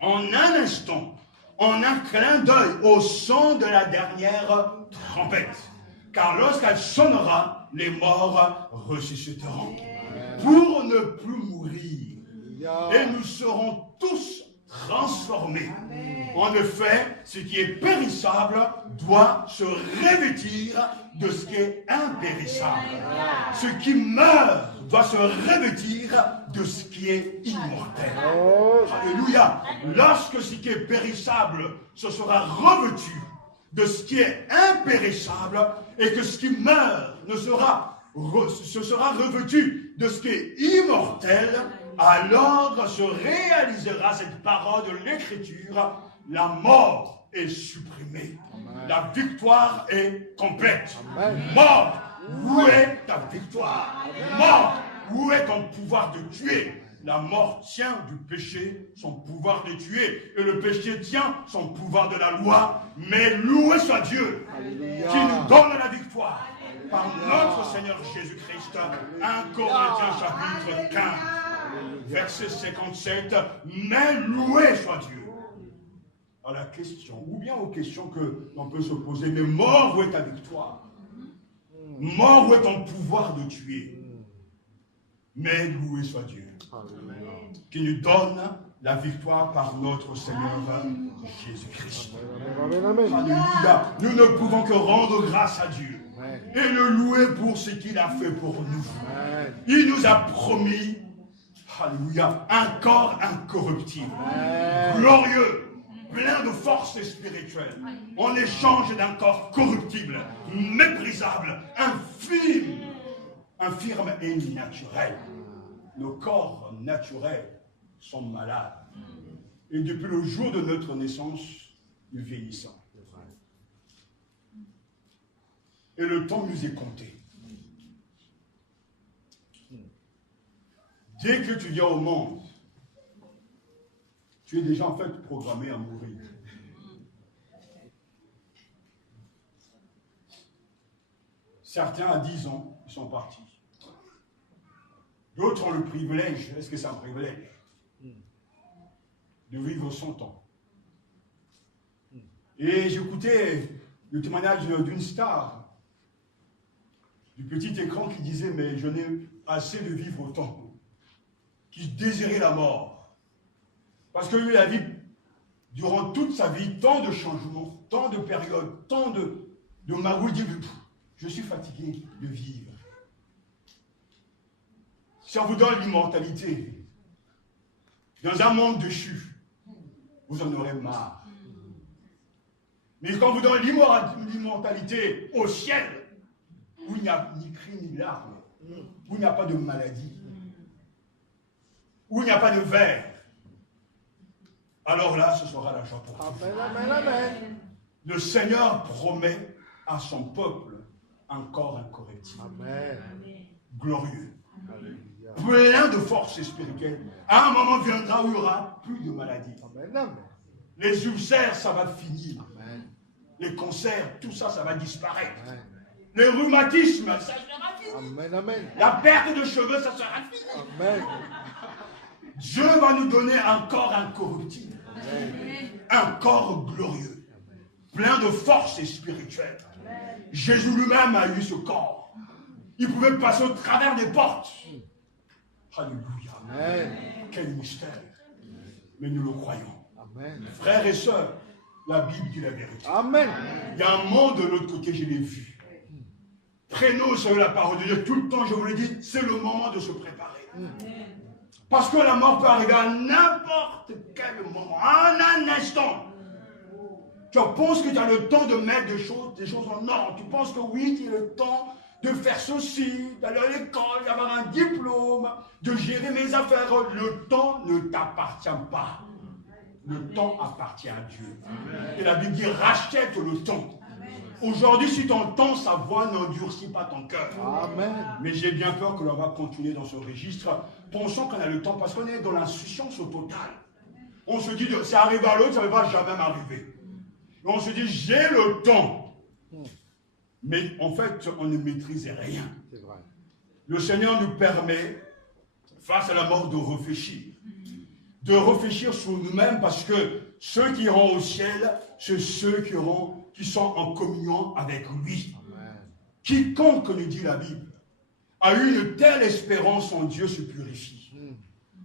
En un instant, en un clin d'œil, au son de la dernière trompette. Car lorsqu'elle sonnera, les morts ressusciteront. Pour ne plus mourir. Et nous serons tous transformés. En effet, ce qui est périssable doit se revêtir de ce qui est impérissable. Ce qui meurt doit se revêtir de ce qui est immortel. Alléluia. Lorsque ce qui est périssable se sera revêtu de ce qui est impérissable et que ce qui meurt se sera revêtu de ce qui est immortel, alors se réalisera cette parole de l'Écriture, la mort est supprimée. Amen. La victoire est complète. Amen. Mort, où est ta victoire? Amen. Mort, où est ton pouvoir de tuer? La mort tient du péché son pouvoir de tuer, et le péché tient son pouvoir de la loi. Mais loué soit Dieu qui nous donne la victoire par notre Seigneur Jésus-Christ. 1 Corinthiens chapitre 15, verset 57. Mais loué soit Dieu. À la question, ou bien aux questions que l'on peut se poser, mais mort, où est ta victoire? Mort, où est ton pouvoir de tuer? Mais loué soit Dieu qui nous donne la victoire par notre Seigneur Jésus-Christ. Alléluia. Nous ne pouvons que rendre grâce à Dieu et le louer pour ce qu'il a fait pour nous. Il nous a promis, alléluia, un corps incorruptible, glorieux, plein de force spirituelle, en échange d'un corps corruptible, méprisable, infirme et naturel. Nos corps naturels sont malades. Et depuis le jour de notre naissance, nous vieillissons. Et le temps nous est compté. Dès que tu viens au monde, tu es déjà en fait programmé à mourir. Certains à 10 ans, ils sont partis. D'autres ont le privilège, est-ce que c'est un privilège, de vivre 100 ans. Et j'écoutais le témoignage d'une star, du petit écran qui disait, mais je n'ai assez de vivre autant, qui désirait la mort. Parce qu'il a eu la vie, durant toute sa vie, tant de changements, tant de périodes, tant de magouilles, je suis fatigué de vivre. Si on vous donne l'immortalité, dans un monde déchu, vous en aurez marre. Mais quand on vous donne l'immortalité au ciel, où il n'y a ni cri ni larmes, où il n'y a pas de maladie, où il n'y a pas de verre, alors là, ce sera la joie pour vous. Amen. Le Seigneur promet à son peuple un corps incorruptible, glorieux, plein de force spirituelle. À un moment viendra où il n'y aura plus de maladie. Les ulcères, ça va finir. Les cancers, tout ça, ça va disparaître. Les rhumatismes, ça sera fini. La perte de cheveux, ça sera fini. Dieu va nous donner un corps incorruptible. Un corps glorieux. Plein de force spirituelle. Jésus lui-même a eu ce corps. Il pouvait passer au travers des portes. Alléluia. Quel mystère. Mais nous le croyons. Frères et sœurs, la Bible dit la vérité. Il y a un monde de l'autre côté, je l'ai vu. Prenons sur la parole de Dieu. Tout le temps, je vous le dis, c'est le moment de se préparer. Parce que la mort peut arriver à n'importe quel moment, en un instant. Tu penses que tu as le temps de mettre des choses en ordre. Tu penses que oui, tu as le temps de faire ceci, d'aller à l'école, d'avoir un diplôme, de gérer mes affaires. Le temps ne t'appartient pas. Le temps appartient à Dieu. Et la Bible dit, rachète le temps. Aujourd'hui, si ton temps, sa voix n'endurcit pas ton cœur. Mais j'ai bien peur que l'on va continuer dans ce registre. Pensons qu'on a le temps, parce qu'on est dans l'insouciance totale. On se dit, c'est arrivé à l'autre, ça ne va jamais m'arriver. Et on se dit, j'ai le temps. Mais en fait, on ne maîtrise rien. Le Seigneur nous permet, face à la mort, de réfléchir. De réfléchir sur nous-mêmes, parce que ceux qui iront au ciel, c'est ceux qui sont en communion avec lui. Quiconque, nous dit la Bible, a eu une telle espérance en Dieu se purifie.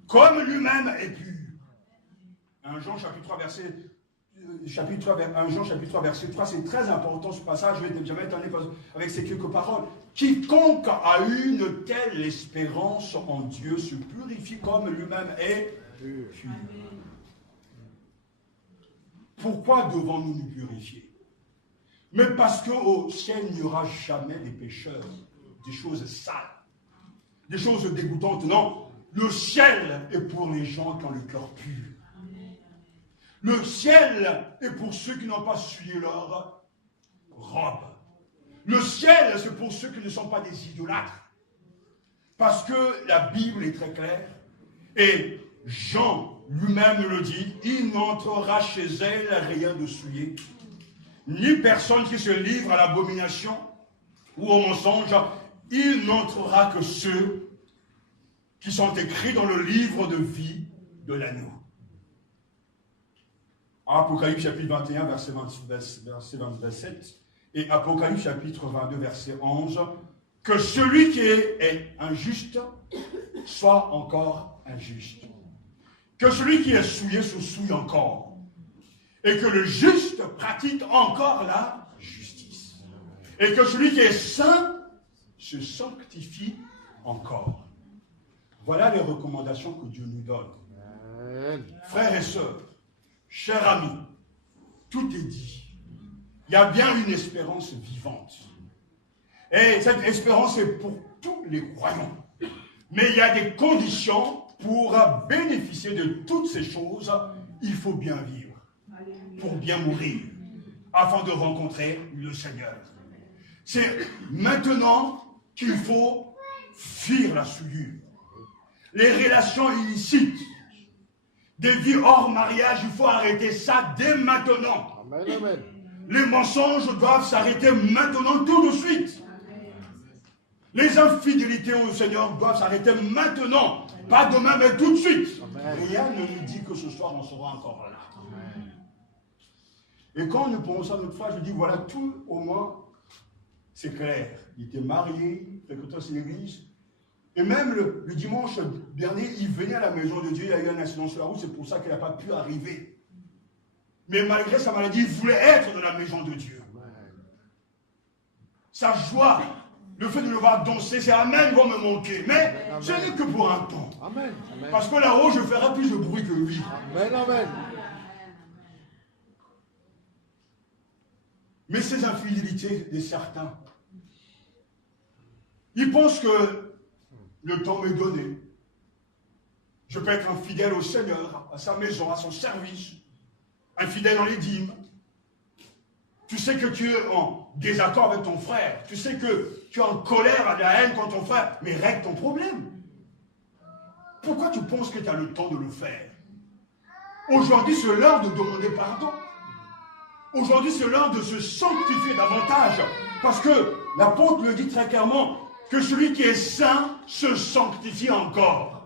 Comme lui-même est pur. 1 Jean chapitre 3, verset 3, c'est très important ce passage, je vais jamais étonner avec ces quelques paroles. Quiconque a eu une telle espérance en Dieu se purifie comme lui-même est pur. Pourquoi devons-nous nous purifier? Mais parce qu'au ciel, il n'y aura jamais des pécheurs, des choses sales, des choses dégoûtantes. Non, le ciel est pour les gens qui ont le cœur pur. Le ciel est pour ceux qui n'ont pas souillé leur robe. Le ciel, c'est pour ceux qui ne sont pas des idolâtres. Parce que la Bible est très claire. Et Jean lui-même nous le dit, il n'entrera chez elle rien de souillé, ni personne qui se livre à l'abomination ou au mensonge, il n'entrera que ceux qui sont écrits dans le livre de vie de l'agneau. Apocalypse chapitre 21, verset 27, et Apocalypse chapitre 22, verset 11, que celui qui est injuste soit encore injuste. Que celui qui est souillé se souille encore. Et que le juste pratique encore la justice. Et que celui qui est saint se sanctifie encore. Voilà les recommandations que Dieu nous donne. Amen. Frères et sœurs, chers amis, tout est dit. Il y a bien une espérance vivante. Et cette espérance est pour tous les croyants. Mais il y a des conditions pour bénéficier de toutes ces choses. Il faut bien vivre, pour bien mourir, afin de rencontrer le Seigneur. C'est maintenant qu'il faut fuir la souillure. Les relations illicites, des vies hors mariage, il faut arrêter ça dès maintenant. Amen, amen. Les mensonges doivent s'arrêter maintenant, tout de suite. Les infidélités au Seigneur doivent s'arrêter maintenant. Pas demain, mais tout de suite. Amen. Rien ne nous dit que ce soir, on sera encore là. Et quand nous pensons à notre foi, je dis, voilà, tout au moins, c'est clair. Il était marié, fréquentait l'église. Et même le dimanche dernier, il venait à la maison de Dieu, il y a eu un accident sur la route, c'est pour ça qu'il n'a pas pu arriver. Mais malgré sa maladie, il voulait être dans la maison de Dieu. Sa joie, le fait de le voir danser, c'est Amen va me manquer. Mais ce n'est que pour un temps. Amen. Amen. Parce que là-haut, je ferai plus de bruit que lui. Amen, amen. Mais ces infidélités de certains, ils pensent que le temps m'est donné. Je peux être infidèle au Seigneur, à sa maison, à son service, infidèle dans les dîmes. Tu sais que tu es en désaccord avec ton frère. Tu sais que tu es en colère, à la haine contre ton frère. Mais règle ton problème. Pourquoi tu penses que tu as le temps de le faire? Aujourd'hui, c'est l'heure de demander pardon. Aujourd'hui, c'est l'heure de se sanctifier davantage. Parce que l'apôtre le dit très clairement, que celui qui est saint se sanctifie encore.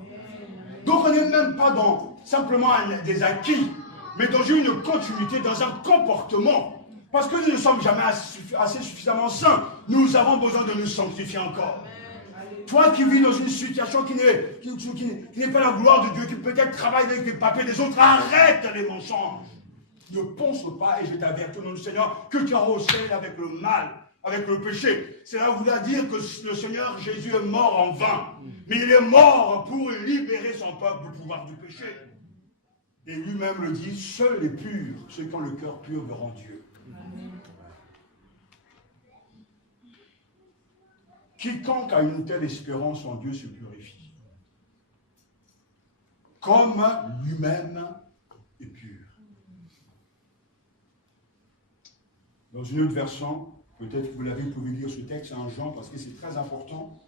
Donc on n'est même pas dans simplement des acquis, mais dans une continuité, dans un comportement. Parce que nous ne sommes jamais assez suffisamment saints. Nous avons besoin de nous sanctifier encore. Toi qui vis dans une situation qui n'est pas la gloire de Dieu, qui peut-être travaille avec les papiers des autres, arrête les mensonges. Ne pense pas, et je t'avertis au nom du Seigneur, que tu as recèle avec le mal, avec le péché. Cela voudra dire que le Seigneur Jésus est mort en vain. Mais il est mort pour libérer son peuple du pouvoir du péché. Et lui-même le dit, seuls les purs, ceux qui ont le cœur pur verront Dieu. Quiconque a une telle espérance en Dieu se purifie. Comme lui-même est pur. Dans une autre version, peut-être que vous pouvez lire ce texte en Jean parce que c'est très important.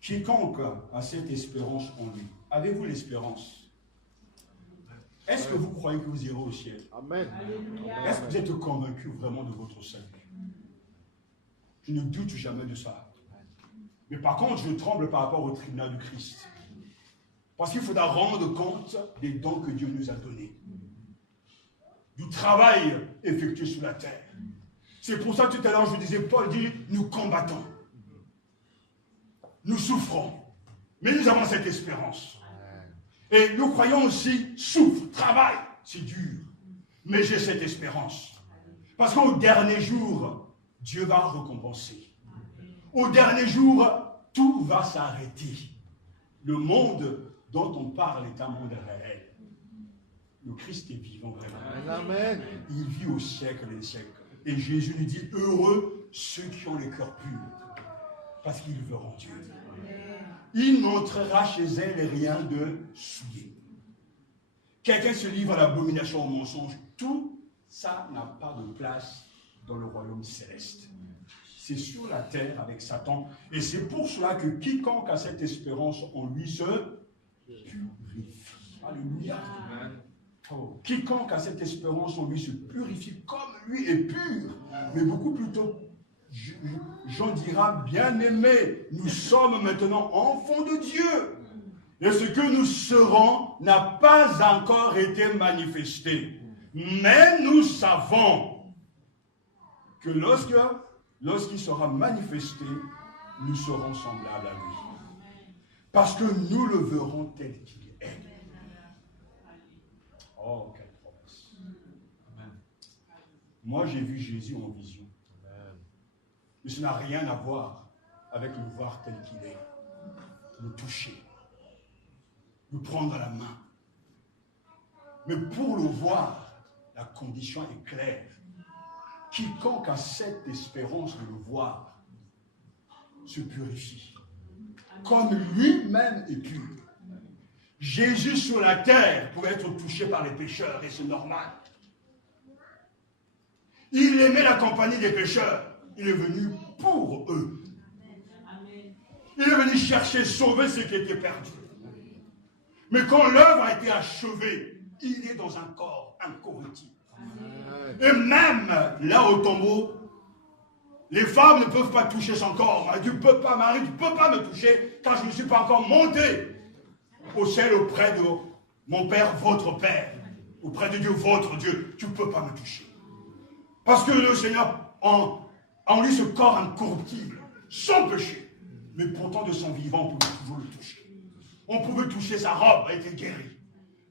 Quiconque a cette espérance en lui. Avez-vous l'espérance? Est-ce que vous croyez que vous irez au ciel? Amen. Est-ce que vous êtes convaincu vraiment de votre salut? Je ne doute jamais de ça. Mais par contre, je tremble par rapport au tribunal du Christ. Parce qu'il faudra rendre compte des dons que Dieu nous a donnés. Du travail effectué sur la terre. C'est pour ça que tout à l'heure je disais, Paul dit, nous combattons. Nous souffrons. Mais nous avons cette espérance. Et nous croyons aussi, souffre, travail, c'est dur. Mais j'ai cette espérance. Parce qu'au dernier jour, Dieu va récompenser. Au dernier jour, tout va s'arrêter. Le monde dont on parle est un monde réel. Le Christ est vivant vraiment. Amen. Il vit au siècle des siècles. Et Jésus nous dit, heureux ceux qui ont le cœur pur, parce qu'ils verront Dieu. Il n'entrera chez elle rien de souillé. Quelqu'un se livre à l'abomination, au mensonge. Tout ça n'a pas de place dans le royaume céleste. c'est sur la terre avec Satan. Et c'est pour cela que quiconque a cette espérance en lui se purifie. Alléluia. Oh, quiconque a cette espérance en lui se purifie comme lui est pur, mais beaucoup plutôt. Jean dira, bien-aimés, nous sommes maintenant enfants de Dieu. Et ce que nous serons n'a pas encore été manifesté. Mais nous savons que lorsqu'il sera manifesté, nous serons semblables à lui. Parce que nous le verrons tel qu'il est. Oh, quelle promesse. Moi, j'ai vu Jésus en vision. Mais ça n'a rien à voir avec le voir tel qu'il est. Le toucher. Le prendre à la main. Mais pour le voir, la condition est claire. Quiconque a cette espérance de le voir se purifie. Comme lui-même est pur. Jésus sur la terre pouvait être touché par les pécheurs et c'est normal. Il aimait la compagnie des pécheurs. Il est venu pour eux. Il est venu chercher, sauver ceux qui étaient perdus. Mais quand l'œuvre a été achevée, il est dans un corps incorruptible. Et même là au tombeau, les femmes ne peuvent pas toucher son corps. Tu ne peux pas, Marie, tu ne peux pas me toucher car je ne suis pas encore monté au ciel auprès de mon Père, votre Père, auprès de Dieu, votre Dieu. Tu ne peux pas me toucher. Parce que le Seigneur en lui ce corps incorruptible, sans péché. Mais pourtant de son vivant, on pouvait toujours le toucher. On pouvait toucher sa robe, elle était guérie.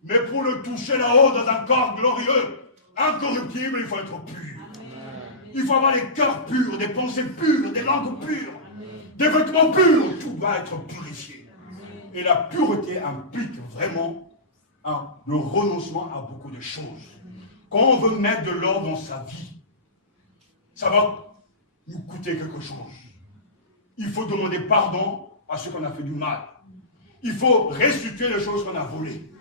Mais pour le toucher là-haut dans un corps glorieux, incorruptible, il faut être pur. Il faut avoir des cœurs purs, des pensées pures, des langues pures, des vêtements purs. Tout va être purifié. Et la pureté implique vraiment le renoncement à beaucoup de choses. Quand on veut mettre de l'ordre dans sa vie, ça va nous coûter quelque chose. Il faut demander pardon à ceux qu'on a fait du mal. Il faut restituer les choses qu'on a volées.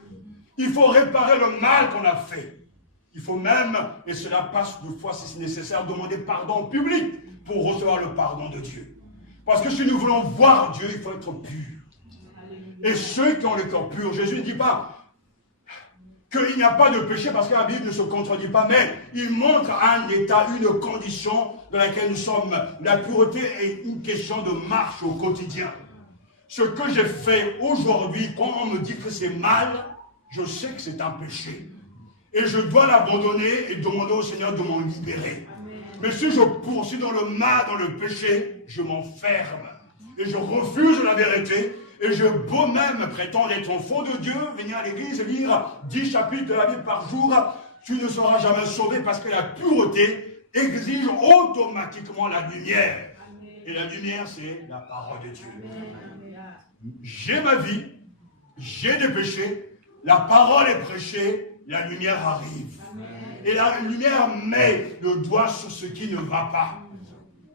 Il faut réparer le mal qu'on a fait. Il faut même, et cela passe de fois si c'est nécessaire, demander pardon au public pour recevoir le pardon de Dieu. Parce que si nous voulons voir Dieu, il faut être pur. Et ceux qui ont le cœur pur, Jésus ne dit pas qu'il n'y a pas de péché parce que la Bible ne se contredit pas, mais il montre un état, une condition dans laquelle nous sommes. La pureté est une question de marche au quotidien. Ce que j'ai fait aujourd'hui, quand on me dit que c'est mal, je sais que c'est un péché. Et je dois l'abandonner et demander au Seigneur de m'en libérer. Mais si je poursuis dans le mal, dans le péché, je m'enferme. Et je refuse la vérité. Et je beau même prétendre être enfant de Dieu, venir à l'église et lire 10 chapitres de la Bible par jour, tu ne seras jamais sauvé parce que la pureté exige automatiquement la lumière. Et la lumière, c'est la parole de Dieu. J'ai ma vie, j'ai des péchés, la parole est prêchée, la lumière arrive. Et la lumière met le doigt sur ce qui ne va pas.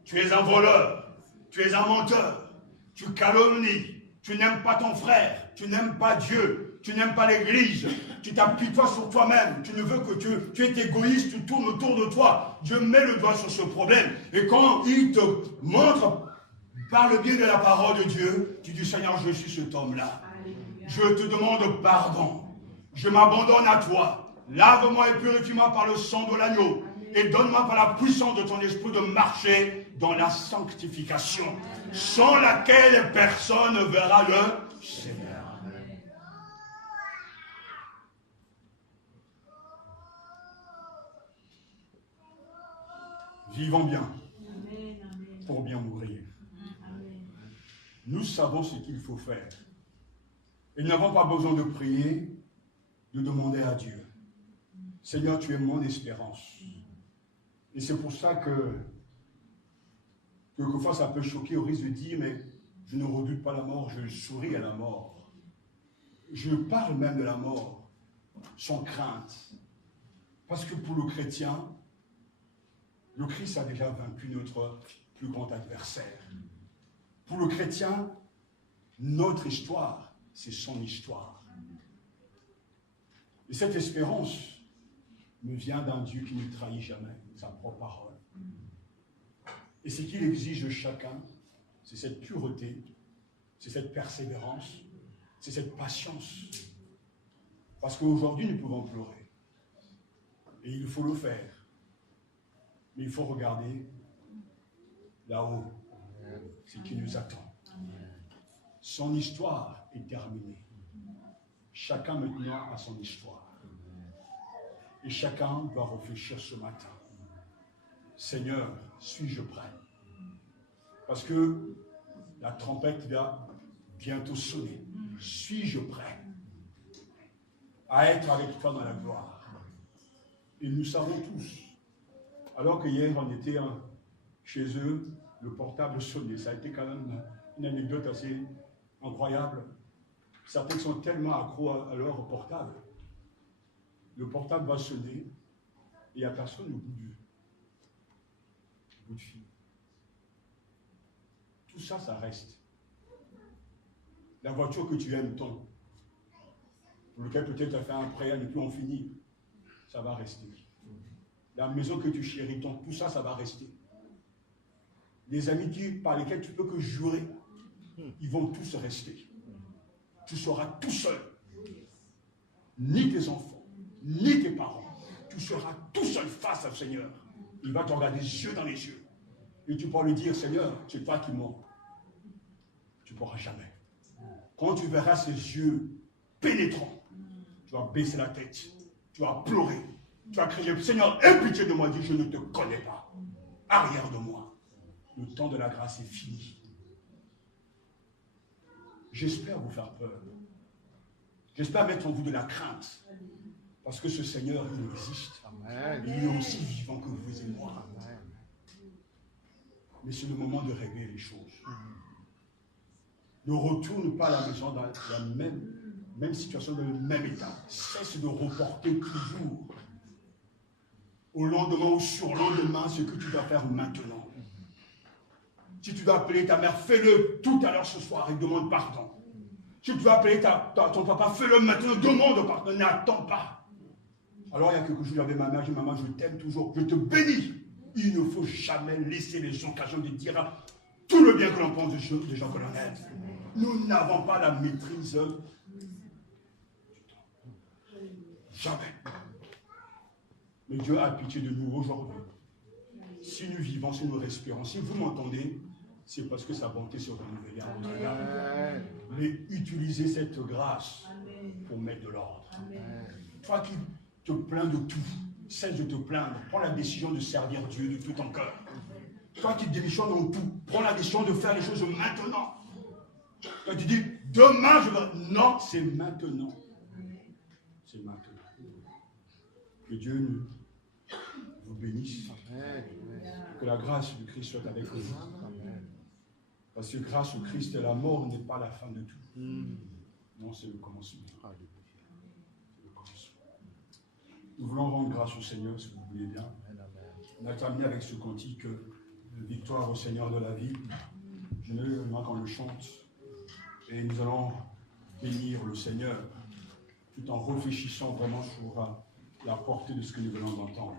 Tu es un voleur, tu es un menteur, tu calomnies. Tu n'aimes pas ton frère, tu n'aimes pas Dieu, tu n'aimes pas l'église, tu t'apitoies sur toi-même, tu ne veux que tu es égoïste, tu tournes autour de toi. Dieu met le doigt sur ce problème. Et quand il te montre par le biais de la parole de Dieu, tu dis Seigneur, je suis cet homme-là. Je te demande pardon. Je m'abandonne à toi. Lave-moi et purifie-moi par le sang de l'agneau. Et donne-moi par la puissance de ton esprit de marcher dans la sanctification, sans laquelle personne ne verra le Seigneur. Vivons bien pour bien mourir. Nous savons ce qu'il faut faire. Et nous n'avons pas besoin de prier, de demander à Dieu. Seigneur, tu es mon espérance. Et c'est pour ça que quelquefois ça peut choquer au risque de dire, mais je ne redoute pas la mort, je souris à la mort. Je parle même de la mort sans crainte. Parce que pour le chrétien, le Christ a déjà vaincu notre plus grand adversaire. Pour le chrétien, notre histoire, c'est son histoire. Et cette espérance me vient d'un Dieu qui ne trahit jamais sa propre parole. Et ce qu'il exige de chacun, c'est cette pureté, c'est cette persévérance, c'est cette patience. Parce qu'aujourd'hui, nous pouvons pleurer. Et il faut le faire. Mais il faut regarder là-haut, ce qui nous attend. Son histoire est terminée. Chacun maintenant a son histoire. Et chacun doit réfléchir ce matin. Seigneur, suis-je prêt? Parce que la trompette va bientôt sonner. Suis-je prêt à être avec toi dans la gloire? Et nous savons tous, alors que hier on était chez eux, le portable sonnait. Ça a été quand même une anecdote assez incroyable. Certains sont tellement accros à leur portable. Le portable va sonner et il n'y a personne au bout de fil. Tout ça, ça reste. La voiture que tu aimes tant, pour laquelle peut-être tu as fait un prêt à ne plus en finir, ça va rester. La maison que tu chéris tant, tout ça, ça va rester. Les amis par lesquels tu peux que jurer, ils vont tous rester. Tu seras tout seul. Ni tes enfants, ni tes parents. Tu seras tout seul face au Seigneur. Il va te regarder les yeux dans les yeux. Et tu pourras lui dire, Seigneur, c'est toi qui mens. Tu ne pourras jamais. Quand tu verras ses yeux pénétrants, tu vas baisser la tête. Tu vas pleurer. Tu vas crier, Seigneur, aie pitié de moi, dis, je ne te connais pas. Arrière de moi. Le temps de la grâce est fini. J'espère vous faire peur. J'espère mettre en vous de la crainte. Parce que ce Seigneur, il existe. Amen. Il est aussi vivant que vous et moi. Amen. Mais c'est le moment de régler les choses. Ne retourne pas à la maison dans la même situation, dans le même état. Cesse de reporter toujours au lendemain ou sur lendemain ce que tu dois faire maintenant. Si tu dois appeler ta mère, fais-le tout à l'heure ce soir et demande pardon. Si tu dois appeler ton papa, fais-le maintenant, demande pardon, n'attends pas. Alors il y a quelque chose, j'avais ma mère, je dis, maman, je t'aime toujours, je te bénis. Il ne faut jamais laisser les occasions de dire tout le bien que l'on pense des gens que l'on aime. Nous n'avons pas la maîtrise du temps. Jamais. Mais Dieu a pitié de nous aujourd'hui. Si nous vivons, si nous respirons, si vous m'entendez, c'est parce que sa bonté se renouvelle à notre égard. Mais utilisez cette grâce pour mettre de l'ordre. Toi qui te plains de tout, cesse de te plaindre. Prends la décision de servir Dieu de tout ton cœur. Toi qui démissionnes dans tout, prends la décision de faire les choses maintenant. Quand tu dis, demain je vais... Non, c'est maintenant. C'est maintenant. Que Dieu vous bénisse. Que la grâce du Christ soit avec vous. Parce que grâce au Christ, la mort n'est pas la fin de tout. Non, c'est le commencement. C'est le commencement. Nous voulons rendre grâce au Seigneur, si vous voulez bien. On a terminé avec ce cantique de victoire au Seigneur de la vie. Je ne veux pas qu'on le chante. Et nous allons bénir le Seigneur tout en réfléchissant vraiment sur la portée de ce que nous venons d'entendre.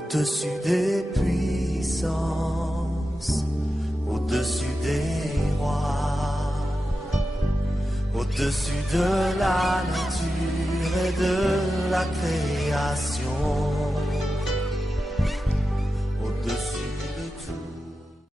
au-dessus des puissances, au-dessus des rois, au-dessus de la nature et de la création.